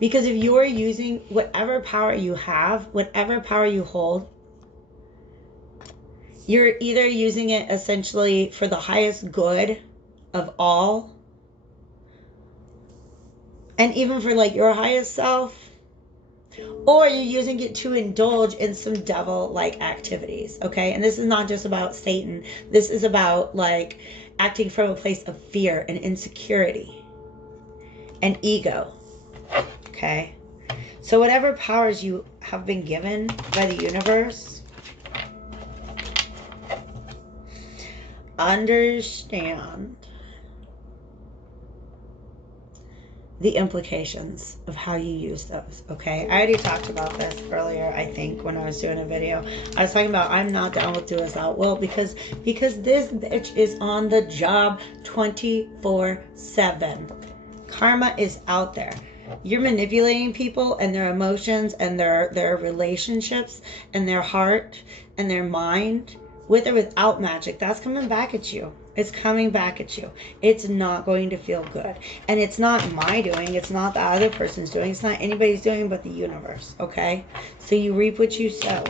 Because if you're using whatever power you have, whatever power you hold, you're either using it essentially for the highest good of all, and even for like your highest self, or you're using it to indulge in some devil-like activities, okay? And this is not just about Satan. This is about, like, acting from a place of fear and insecurity and ego, okay? So whatever powers you have been given by the universe, understand the implications of how you use those, okay? I already talked about this earlier, I think, when I was doing a video. I was talking about I'm not down with do as thou wilt because this bitch is on the job 24/7. Karma is out there. You're manipulating people and their emotions and their relationships and their heart and their mind with or without magic. That's coming back at you, It's coming back at you. It's not going to feel good. And it's not my doing. It's not the other person's doing. It's not anybody's doing but the universe, okay? So you reap what you sow.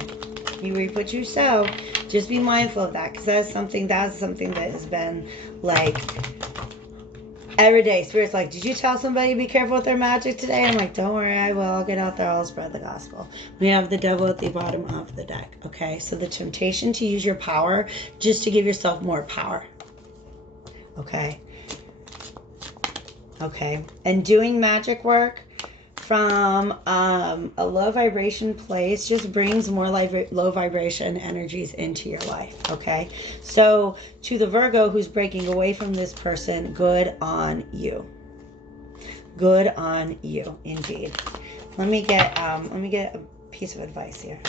You reap what you sow. Just be mindful of that, because that's something that has been like every day. Spirit's like, did you tell somebody to be careful with their magic today? I'm like, don't worry, I will. I'll get out there. I'll spread the gospel. We have the devil at the bottom of the deck, okay? So the temptation to use your power just to give yourself more power. Okay. Okay. And doing magic work from a low vibration place just brings more low vibration energies into your life. Okay. So to the Virgo who's breaking away from this person, good on you. Good on you, indeed. Let me get a piece of advice here.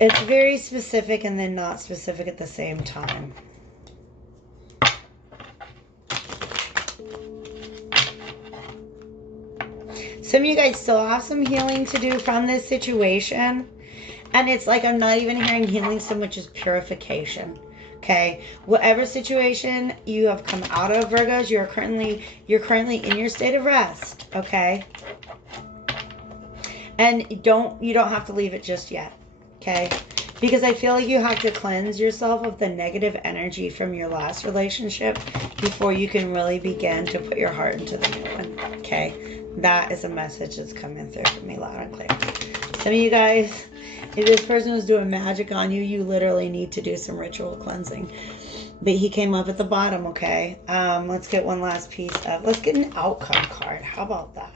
It's very specific and then not specific at the same time. Some of you guys still have some healing to do from this situation. And it's like I'm not even hearing healing so much as purification. Okay? Whatever situation you have come out of, Virgos, you're currently in your state of rest. Okay? And you don't have to leave it just yet. Okay? Because I feel like you have to cleanse yourself of the negative energy from your last relationship before you can really begin to put your heart into the new one. Okay? That is a message that's coming through for me loud and clear. Some of you guys, if this person was doing magic on you, you literally need to do some ritual cleansing. But he came up at the bottom, okay? Let's get one last piece of... Let's get an outcome card. How about that?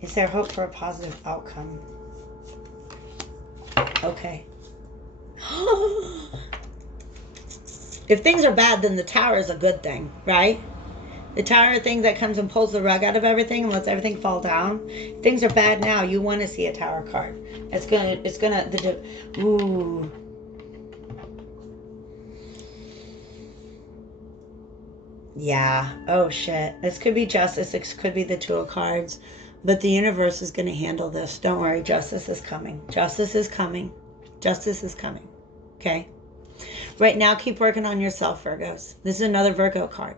Is there hope for a positive outcome? Okay. If things are bad, then the Tower is a good thing, right? The Tower thing that comes and pulls the rug out of everything and lets everything fall down. If things are bad now, you want to see a Tower card. Ooh. Yeah. Oh, shit. This could be justice. This could be the Two of Cards. But the universe is going to handle this. Don't worry. Justice is coming. Justice is coming. Justice is coming. Okay? Right now, keep working on yourself, Virgos. This is another Virgo card.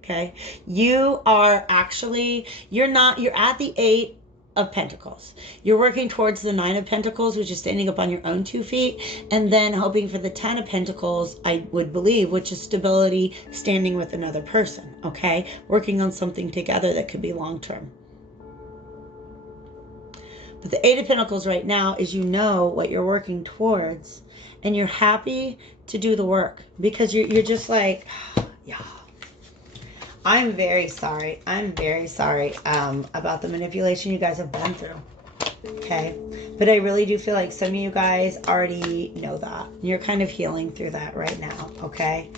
Okay? You are actually, you're at the 8 of Pentacles. You're working towards the 9 of Pentacles, which is standing up on your own 2 feet, and then hoping for the 10 of Pentacles, I would believe, which is stability, standing with another person. Okay? Working on something together that could be long-term. But the 8 of Pentacles right now is, you know what you're working towards, and you're happy to do the work because you're just like, yeah. I'm very sorry. I'm very sorry about the manipulation you guys have been through. Okay? But I really do feel like some of you guys already know that. You're kind of healing through that right now. Okay?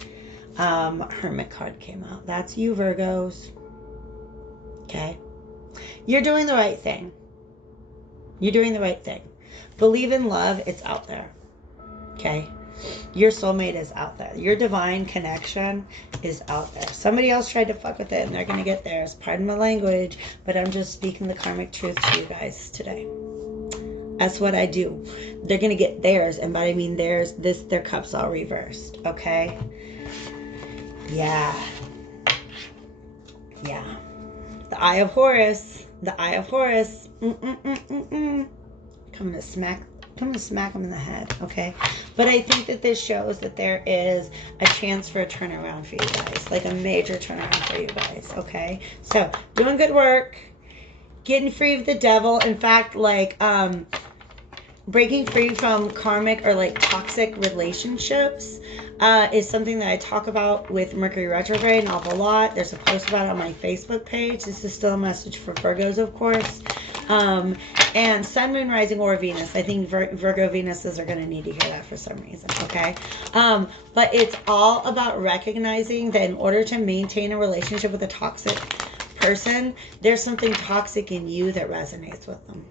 Hermit card came out. That's you, Virgos. Okay? You're doing the right thing. You're doing the right thing. Believe in love. It's out there. Okay? Your soulmate is out there. Your divine connection is out there. Somebody else tried to fuck with it and they're going to get theirs. Pardon my language, but I'm just speaking the karmic truth to you guys today. That's what I do. They're going to get theirs, and by I mean theirs, their cup's all reversed. Okay? Yeah. Yeah. The Eye of Horus. The Eye of Horus. Coming to smack them in the head, okay? But I think that this shows that there is a chance for a turnaround for you guys, like a major turnaround for you guys, okay? So, doing good work, getting free of the devil. In fact, like, breaking free from karmic or like toxic relationships is something that I talk about with Mercury retrograde an awful lot. There's a post about it on my Facebook page. This is still a message for Virgos, of course. And Sun, Moon, Rising, or Venus. I think Virgo Venuses are going to need to hear that for some reason, okay? But it's all about recognizing that in order to maintain a relationship with a toxic person, there's something toxic in you that resonates with them.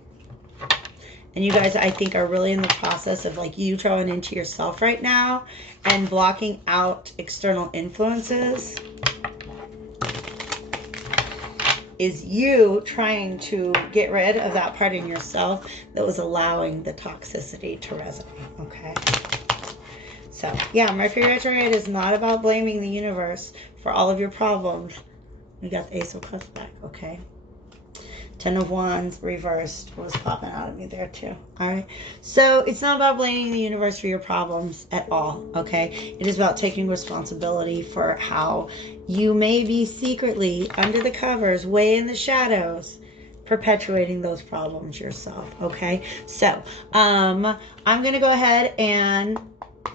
And you guys, I think, are really in the process of like you drawing into yourself right now and blocking out external influences. is you trying to get rid of that part in yourself that was allowing the toxicity to resonate, okay? So, yeah, Mercury retrograde is not about blaming the universe for all of your problems. We got the Ace of Cups back, okay? Ten of Wands reversed was popping out of me there too. All right. So it's not about blaming the universe for your problems at all. Okay. It is about taking responsibility for how you may be secretly under the covers, way in the shadows, perpetuating those problems yourself. Okay. So I'm going to go ahead and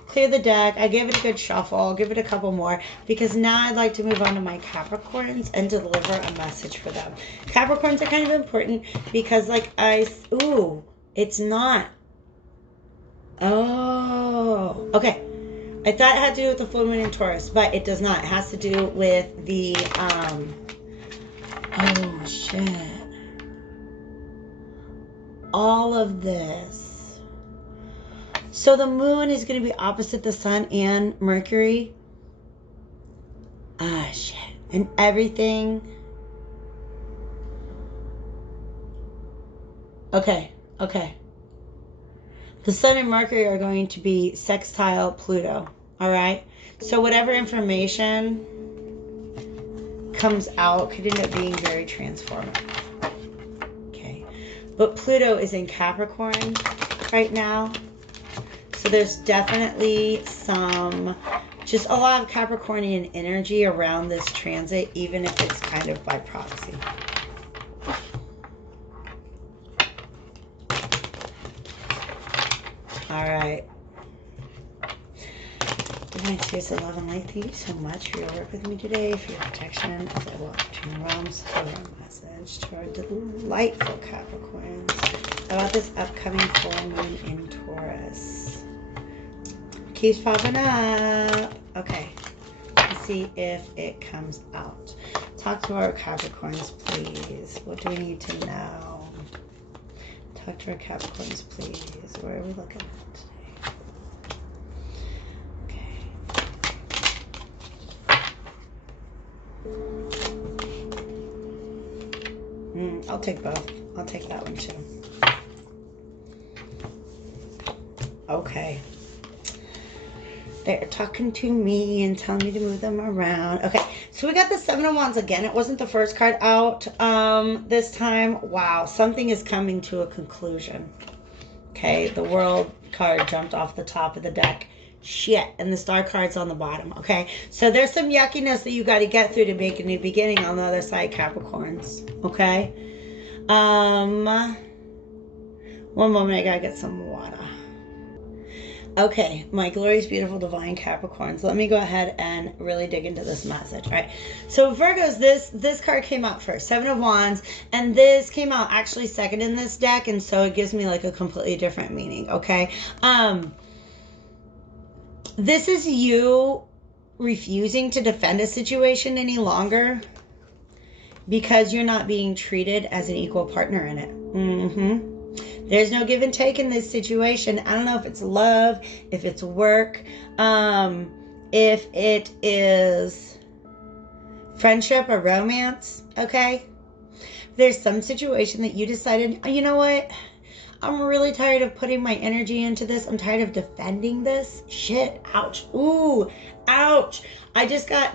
clear the deck. I gave it a good shuffle. I'll give it a couple more because now I'd like to move on to my Capricorns and deliver a message for them. Capricorns are kind of important because ooh, it's not. Oh, okay. I thought it had to do with the full moon in Taurus, but it does not. It has to do with the, oh shit. All of this. So the moon is going to be opposite the sun and Mercury. Ah, shit. And everything. Okay. The sun and Mercury are going to be sextile Pluto. All right. So whatever information comes out could end up being very transformative. Okay. But Pluto is in Capricorn right now. So there's definitely just a lot of Capricornian energy around this transit, even if it's kind of by proxy. All right. Divine Spirits of Love and Light, thank you so much for your work with me today, for your protection as I walk between realms. For a message to our delightful Capricorns about this upcoming full moon in Taurus. Keeps popping up. Okay. Let's see if it comes out. Talk to our Capricorns, please. What do we need to know? Talk to our Capricorns, please. Where are we looking at today? Okay. I'll take both. I'll take that one too. Okay. They're talking to me and telling me to move them around. Okay, so we got the Seven of Wands again. It wasn't the first card out this time. Wow, something is coming to a conclusion. Okay, the World card jumped off the top of the deck. Shit, and the Star card's on the bottom. Okay, so there's some yuckiness that you got to get through to make a new beginning on the other side, Capricorns. Okay, one moment, I gotta get some water. Okay, my glorious, beautiful, divine Capricorns. Let me go ahead and really dig into this message. All right. So Virgos, this card came out first, Seven of Wands, and this came out actually second in this deck, and so it gives me like a completely different meaning. Okay. This is you refusing to defend a situation any longer because you're not being treated as an equal partner in it. There's no give and take in this situation. I don't know if it's love, if it's work, if it is friendship or romance, okay? There's some situation that you decided, you know what? I'm really tired of putting my energy into this. I'm tired of defending this. Shit, ouch. Ooh, ouch. I just got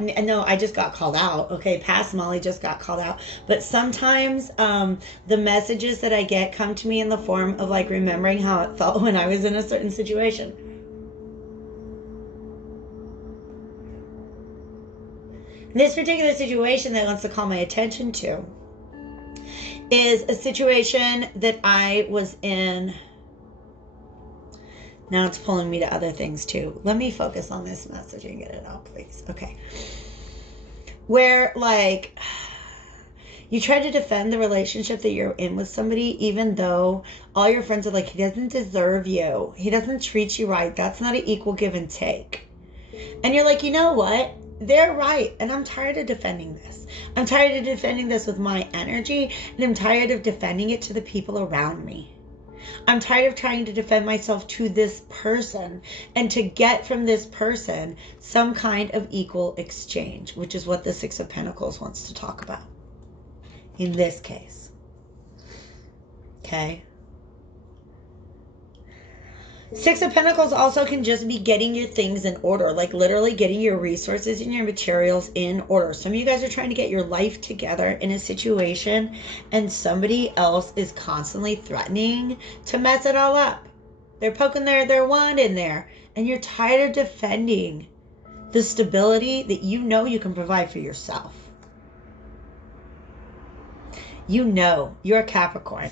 called out. Okay, past Molly just got called out. But sometimes the messages that I get come to me in the form of like remembering how it felt when I was in a certain situation. This particular situation that wants to call my attention to is a situation that I was in. Now it's pulling me to other things too. Let me focus on this message and get it out, please. Okay. Where like you try to defend the relationship that you're in with somebody, even though all your friends are like, he doesn't deserve you. He doesn't treat you right. That's not an equal give and take. And you're like, you know what? They're right. And I'm tired of defending this. I'm tired of defending this with my energy. And I'm tired of defending it to the people around me. I'm tired of trying to defend myself to this person and to get from this person some kind of equal exchange, which is what the Six of Pentacles wants to talk about. in this case. Okay. Six of Pentacles also can just be getting your things in order, like literally getting your resources and your materials in order. Some of you guys are trying to get your life together in a situation, and somebody else is constantly threatening to mess it all up. They're poking their wand in there, and you're tired of defending the stability that you know you can provide for yourself. You know, you're a Capricorn.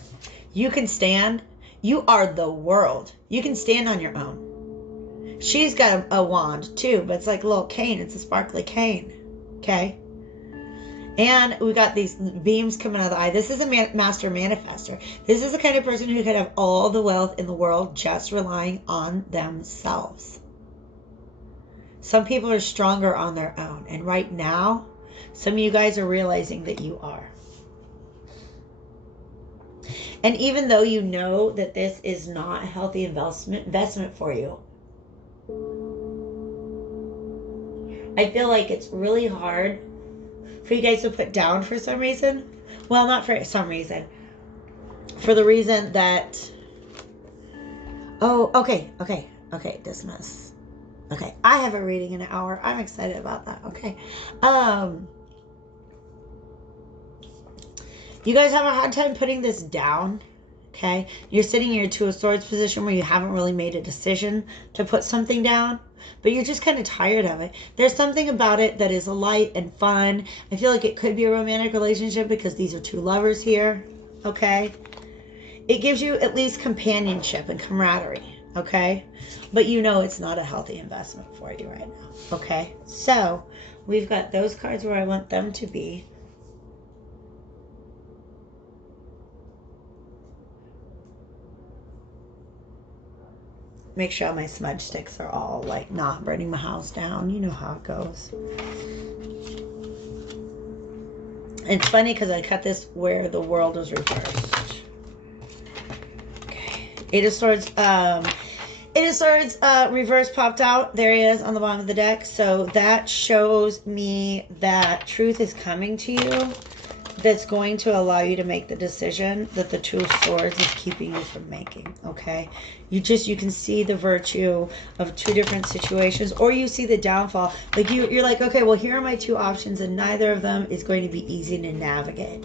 You can stand. You are the world. You can stand on your own. She's got a wand too, but it's like a little cane. It's a sparkly cane. Okay? And we got these beams coming out of the eye. This is a master manifester. This is the kind of person who could have all the wealth in the world just relying on themselves. Some people are stronger on their own. And right now, some of you guys are realizing that you are. And even though you know that this is not a healthy investment for you, I feel like it's really hard for you guys to put down for some reason. Well, not for some reason. For the reason that... Oh, okay. Dismiss. Okay, I have a reading in an hour. I'm excited about that. Okay. You guys have a hard time putting this down, okay? You're sitting in your Two of Swords position where you haven't really made a decision to put something down, but you're just kind of tired of it. There's something about it that is light and fun. I feel like it could be a romantic relationship because these are two lovers here, okay? It gives you at least companionship and camaraderie, okay? But you know it's not a healthy investment for you right now, okay? So we've got those cards where I want them to be. Make sure my smudge sticks are all like not burning my house down. You know how it goes. It's funny because I cut this where the world is reversed. Okay. Eight of Swords. Eight of Swords reverse popped out. There he is on the bottom of the deck. So that shows me that truth is coming to you. That's going to allow you to make the decision that the Two of Swords is keeping you from making, okay? You can see the virtue of two different situations, or you see the downfall. Like you're like, okay, well, here are my two options, and neither of them is going to be easy to navigate.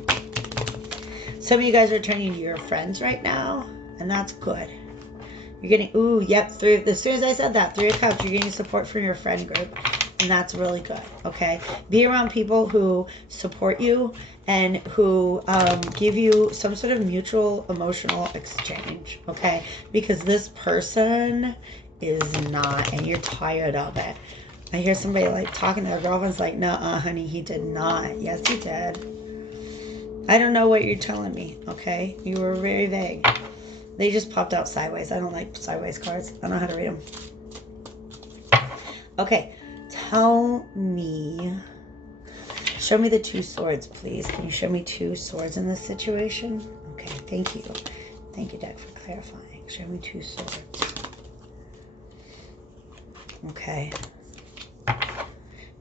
Some of you guys are turning to your friends right now, and that's good. You're getting, ooh, yep, as soon as I said that, Three of Cups, you're getting support from your friend group. And that's really good, okay? Be around people who support you and who give you some sort of mutual emotional exchange, okay? Because this person is not, and you're tired of it. I hear somebody like talking to their girlfriend's like, nuh-uh, honey, he did not. Yes, he did. I don't know what you're telling me, okay? You were very vague. They just popped out sideways. I don't like sideways cards. I don't know how to read them. Okay. Tell me, show me the Two Swords, please. Can you show me Two Swords in this situation? Okay, thank you. Thank you, deck, for clarifying. Show me Two Swords. Okay.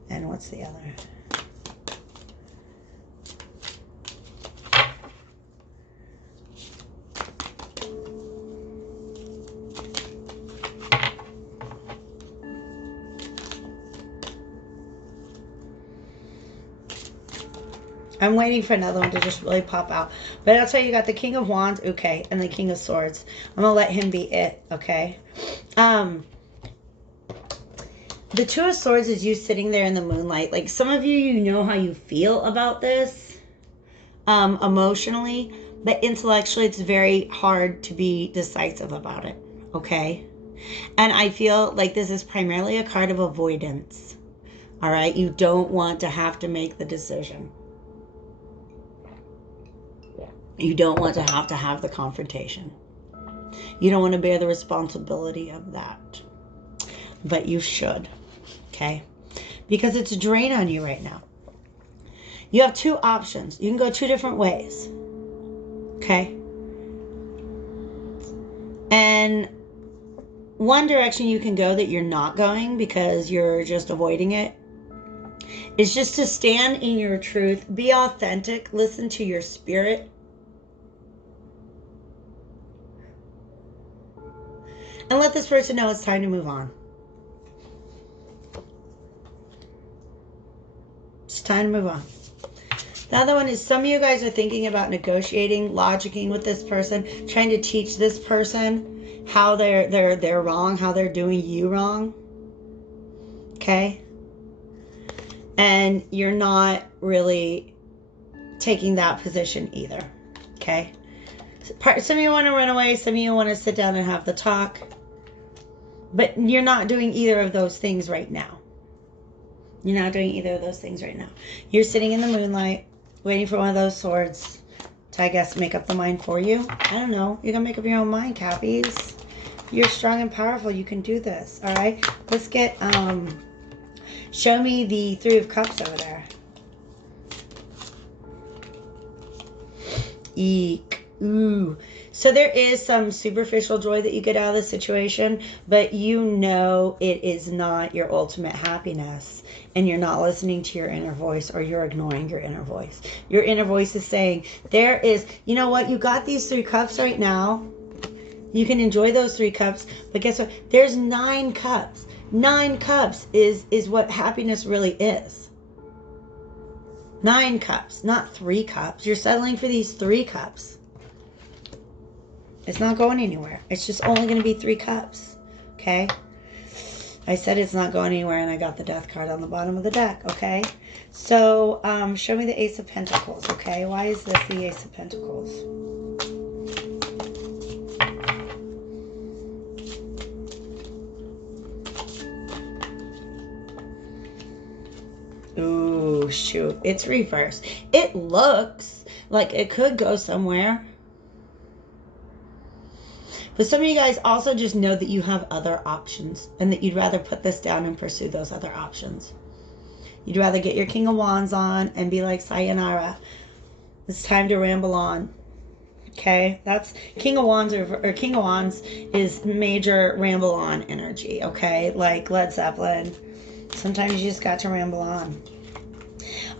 And what's the other? I'm waiting for another one to just really pop out. But I'll tell you, you got the King of Wands, okay, and the King of Swords. I'm going to let him be it, okay? The Two of Swords is you sitting there in the moonlight. Like, some of you know how you feel about this emotionally, but intellectually it's very hard to be decisive about it, okay? And I feel like this is primarily a card of avoidance, all right? You don't want to have to make the decision. You don't want to have the confrontation. You don't want to bear the responsibility of that. But you should, okay? Because it's a drain on you right now. You have two options. You can go two different ways, okay? And one direction you can go that you're not going because you're just avoiding it is just to stand in your truth, be authentic, listen to your spirit, and let this person know it's time to move on. It's time to move on. The other one is some of you guys are thinking about negotiating, logicking with this person, trying to teach this person how they're wrong, how they're doing you wrong. Okay? And you're not really taking that position either. Okay? Some of you want to run away, some of you want to sit down and have the talk. But you're not doing either of those things right now. You're not doing either of those things right now. You're sitting in the moonlight, waiting for one of those swords to, I guess, make up the mind for you. I don't know. You're going to make up your own mind, Cappies. You're strong and powerful. You can do this. All right? Let's get, show me the Three of Cups over there. Eek. Ooh. So there is some superficial joy that you get out of this situation, but you know it is not your ultimate happiness, and you're not listening to your inner voice, or you're ignoring your inner voice. Your inner voice is saying, there is, you know what, you got these 3 cups right now. You can enjoy those 3 cups, but guess what? There's 9 cups. 9 cups is what happiness really is. 9 cups, not 3 cups. You're settling for these 3 cups. It's not going anywhere. It's just only going to be 3 cups. Okay? I said it's not going anywhere, and I got the Death card on the bottom of the deck. Okay? So, show me the Ace of Pentacles. Okay? Why is this the Ace of Pentacles? Ooh, shoot. It's reversed. It looks like it could go somewhere. But some of you guys also just know that you have other options, and that you'd rather put this down and pursue those other options. You'd rather get your King of Wands on and be like, sayonara. It's time to ramble on. Okay? That's King of Wands, or King of Wands is major ramble on energy. Okay? Like Led Zeppelin. Sometimes you just got to ramble on.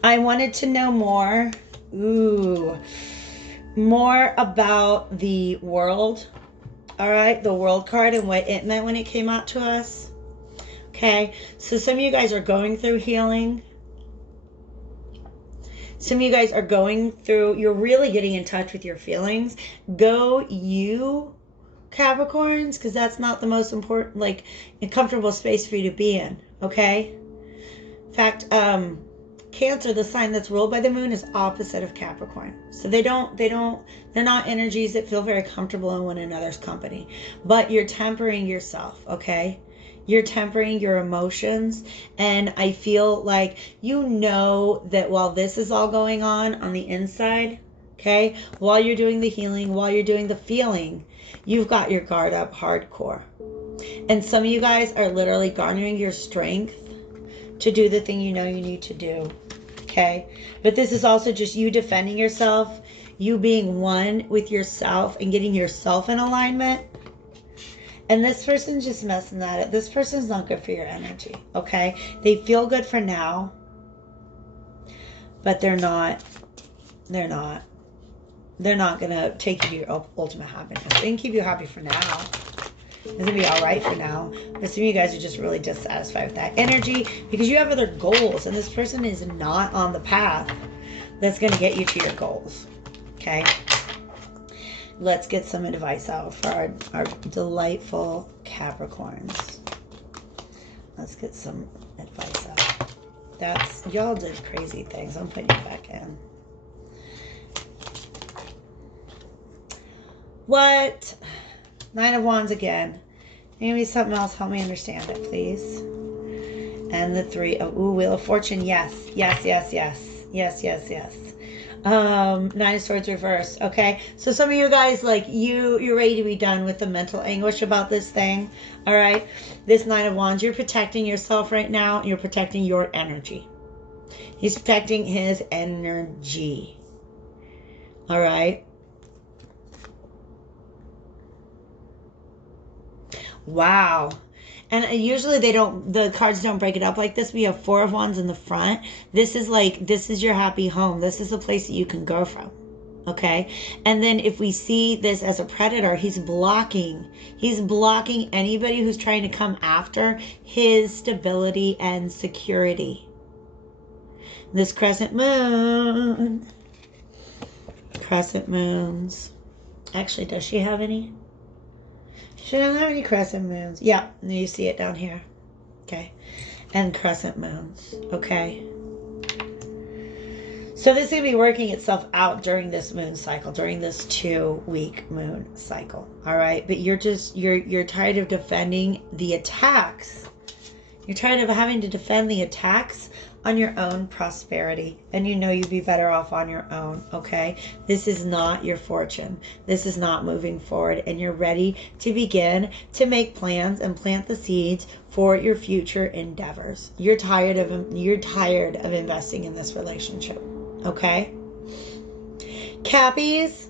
I wanted to know more. Ooh. More about the world. All right, the World card and what it meant when it came out to us. Okay, so some of you guys are going through healing. Some of you guys are going through, you're really getting in touch with your feelings. Go you, Capricorns, because that's not the most important, like, a comfortable space for you to be in. Okay? In fact, Cancer, the sign that's ruled by the moon, is opposite of Capricorn. So they're not energies that feel very comfortable in one another's company. But you're tempering yourself, okay? You're tempering your emotions. And I feel like you know that while this is all going on the inside, okay, while you're doing the healing, while you're doing the feeling, you've got your guard up hardcore. And some of you guys are literally garnering your strength to do the thing you know you need to do. Okay? But this is also just you defending yourself, you being one with yourself and getting yourself in alignment. And this person's just messing that up. This person's not good for your energy. Okay? They feel good for now, but they're not gonna take you to your ultimate happiness. They can keep you happy for now. It's going to be all right for now. But some of you guys are just really dissatisfied with that energy because you have other goals, and this person is not on the path that's going to get you to your goals. Okay? Let's get some advice out for our delightful Capricorns. Let's get some advice out. Y'all did crazy things. I'm putting you back in. What? 9 of Wands again. Maybe something else. Help me understand it, please. And the 3 of... Ooh, Wheel of Fortune. Yes. Yes, yes, yes. Yes, yes, yes. 9 of Swords reversed. Okay. So some of you guys, like, you're ready to be done with the mental anguish about this thing. All right. This 9 of Wands, you're protecting yourself right now. You're protecting your energy. He's protecting his energy. All right. Wow. And usually the cards don't break it up like this. We have 4 of Wands in the front. This is your happy home. This is a place that you can go from. Okay. And then if we see this as a predator, he's blocking anybody who's trying to come after his stability and security. This crescent moon. Crescent moons. Actually, does she have any? She doesn't have any crescent moons. Yeah, you see it down here. Okay. And crescent moons. Okay. So this is going to be working itself out during this moon cycle, during this 2-week moon cycle. All right. But you're tired of defending the attacks. You're tired of having to defend the attacks on your own prosperity. And you know you'd be better off on your own, okay? This is not your fortune. This is not moving forward. And you're ready to begin to make plans and plant the seeds for your future endeavors. You're tired of investing in this relationship, okay? Cappies,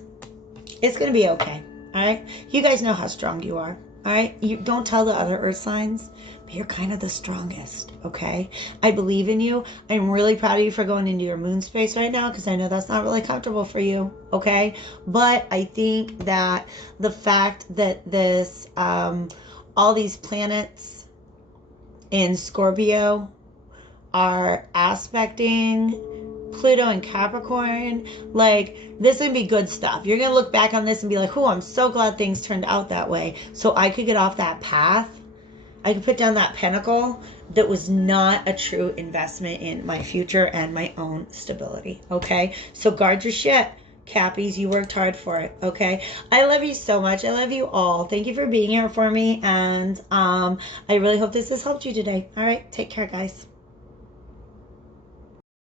it's going to be okay, all right? You guys know how strong you are, all right? You don't tell the other earth signs, but you're kind of the strongest, okay? I believe in you. I'm really proud of you for going into your moon space right now, because I know that's not really comfortable for you, okay? But I think that the fact that this, all these planets in Scorpio are aspecting Pluto and Capricorn, like, this is gonna be good stuff. You're gonna look back on this and be like, oh, I'm so glad things turned out that way, so I could get off that path. I could put down that pentacle that was not a true investment in my future and my own stability, okay? So guard your shit, Cappies. You worked hard for it, okay? I love you so much. I love you all. Thank you for being here for me, and I really hope this has helped you today. All right, take care, guys.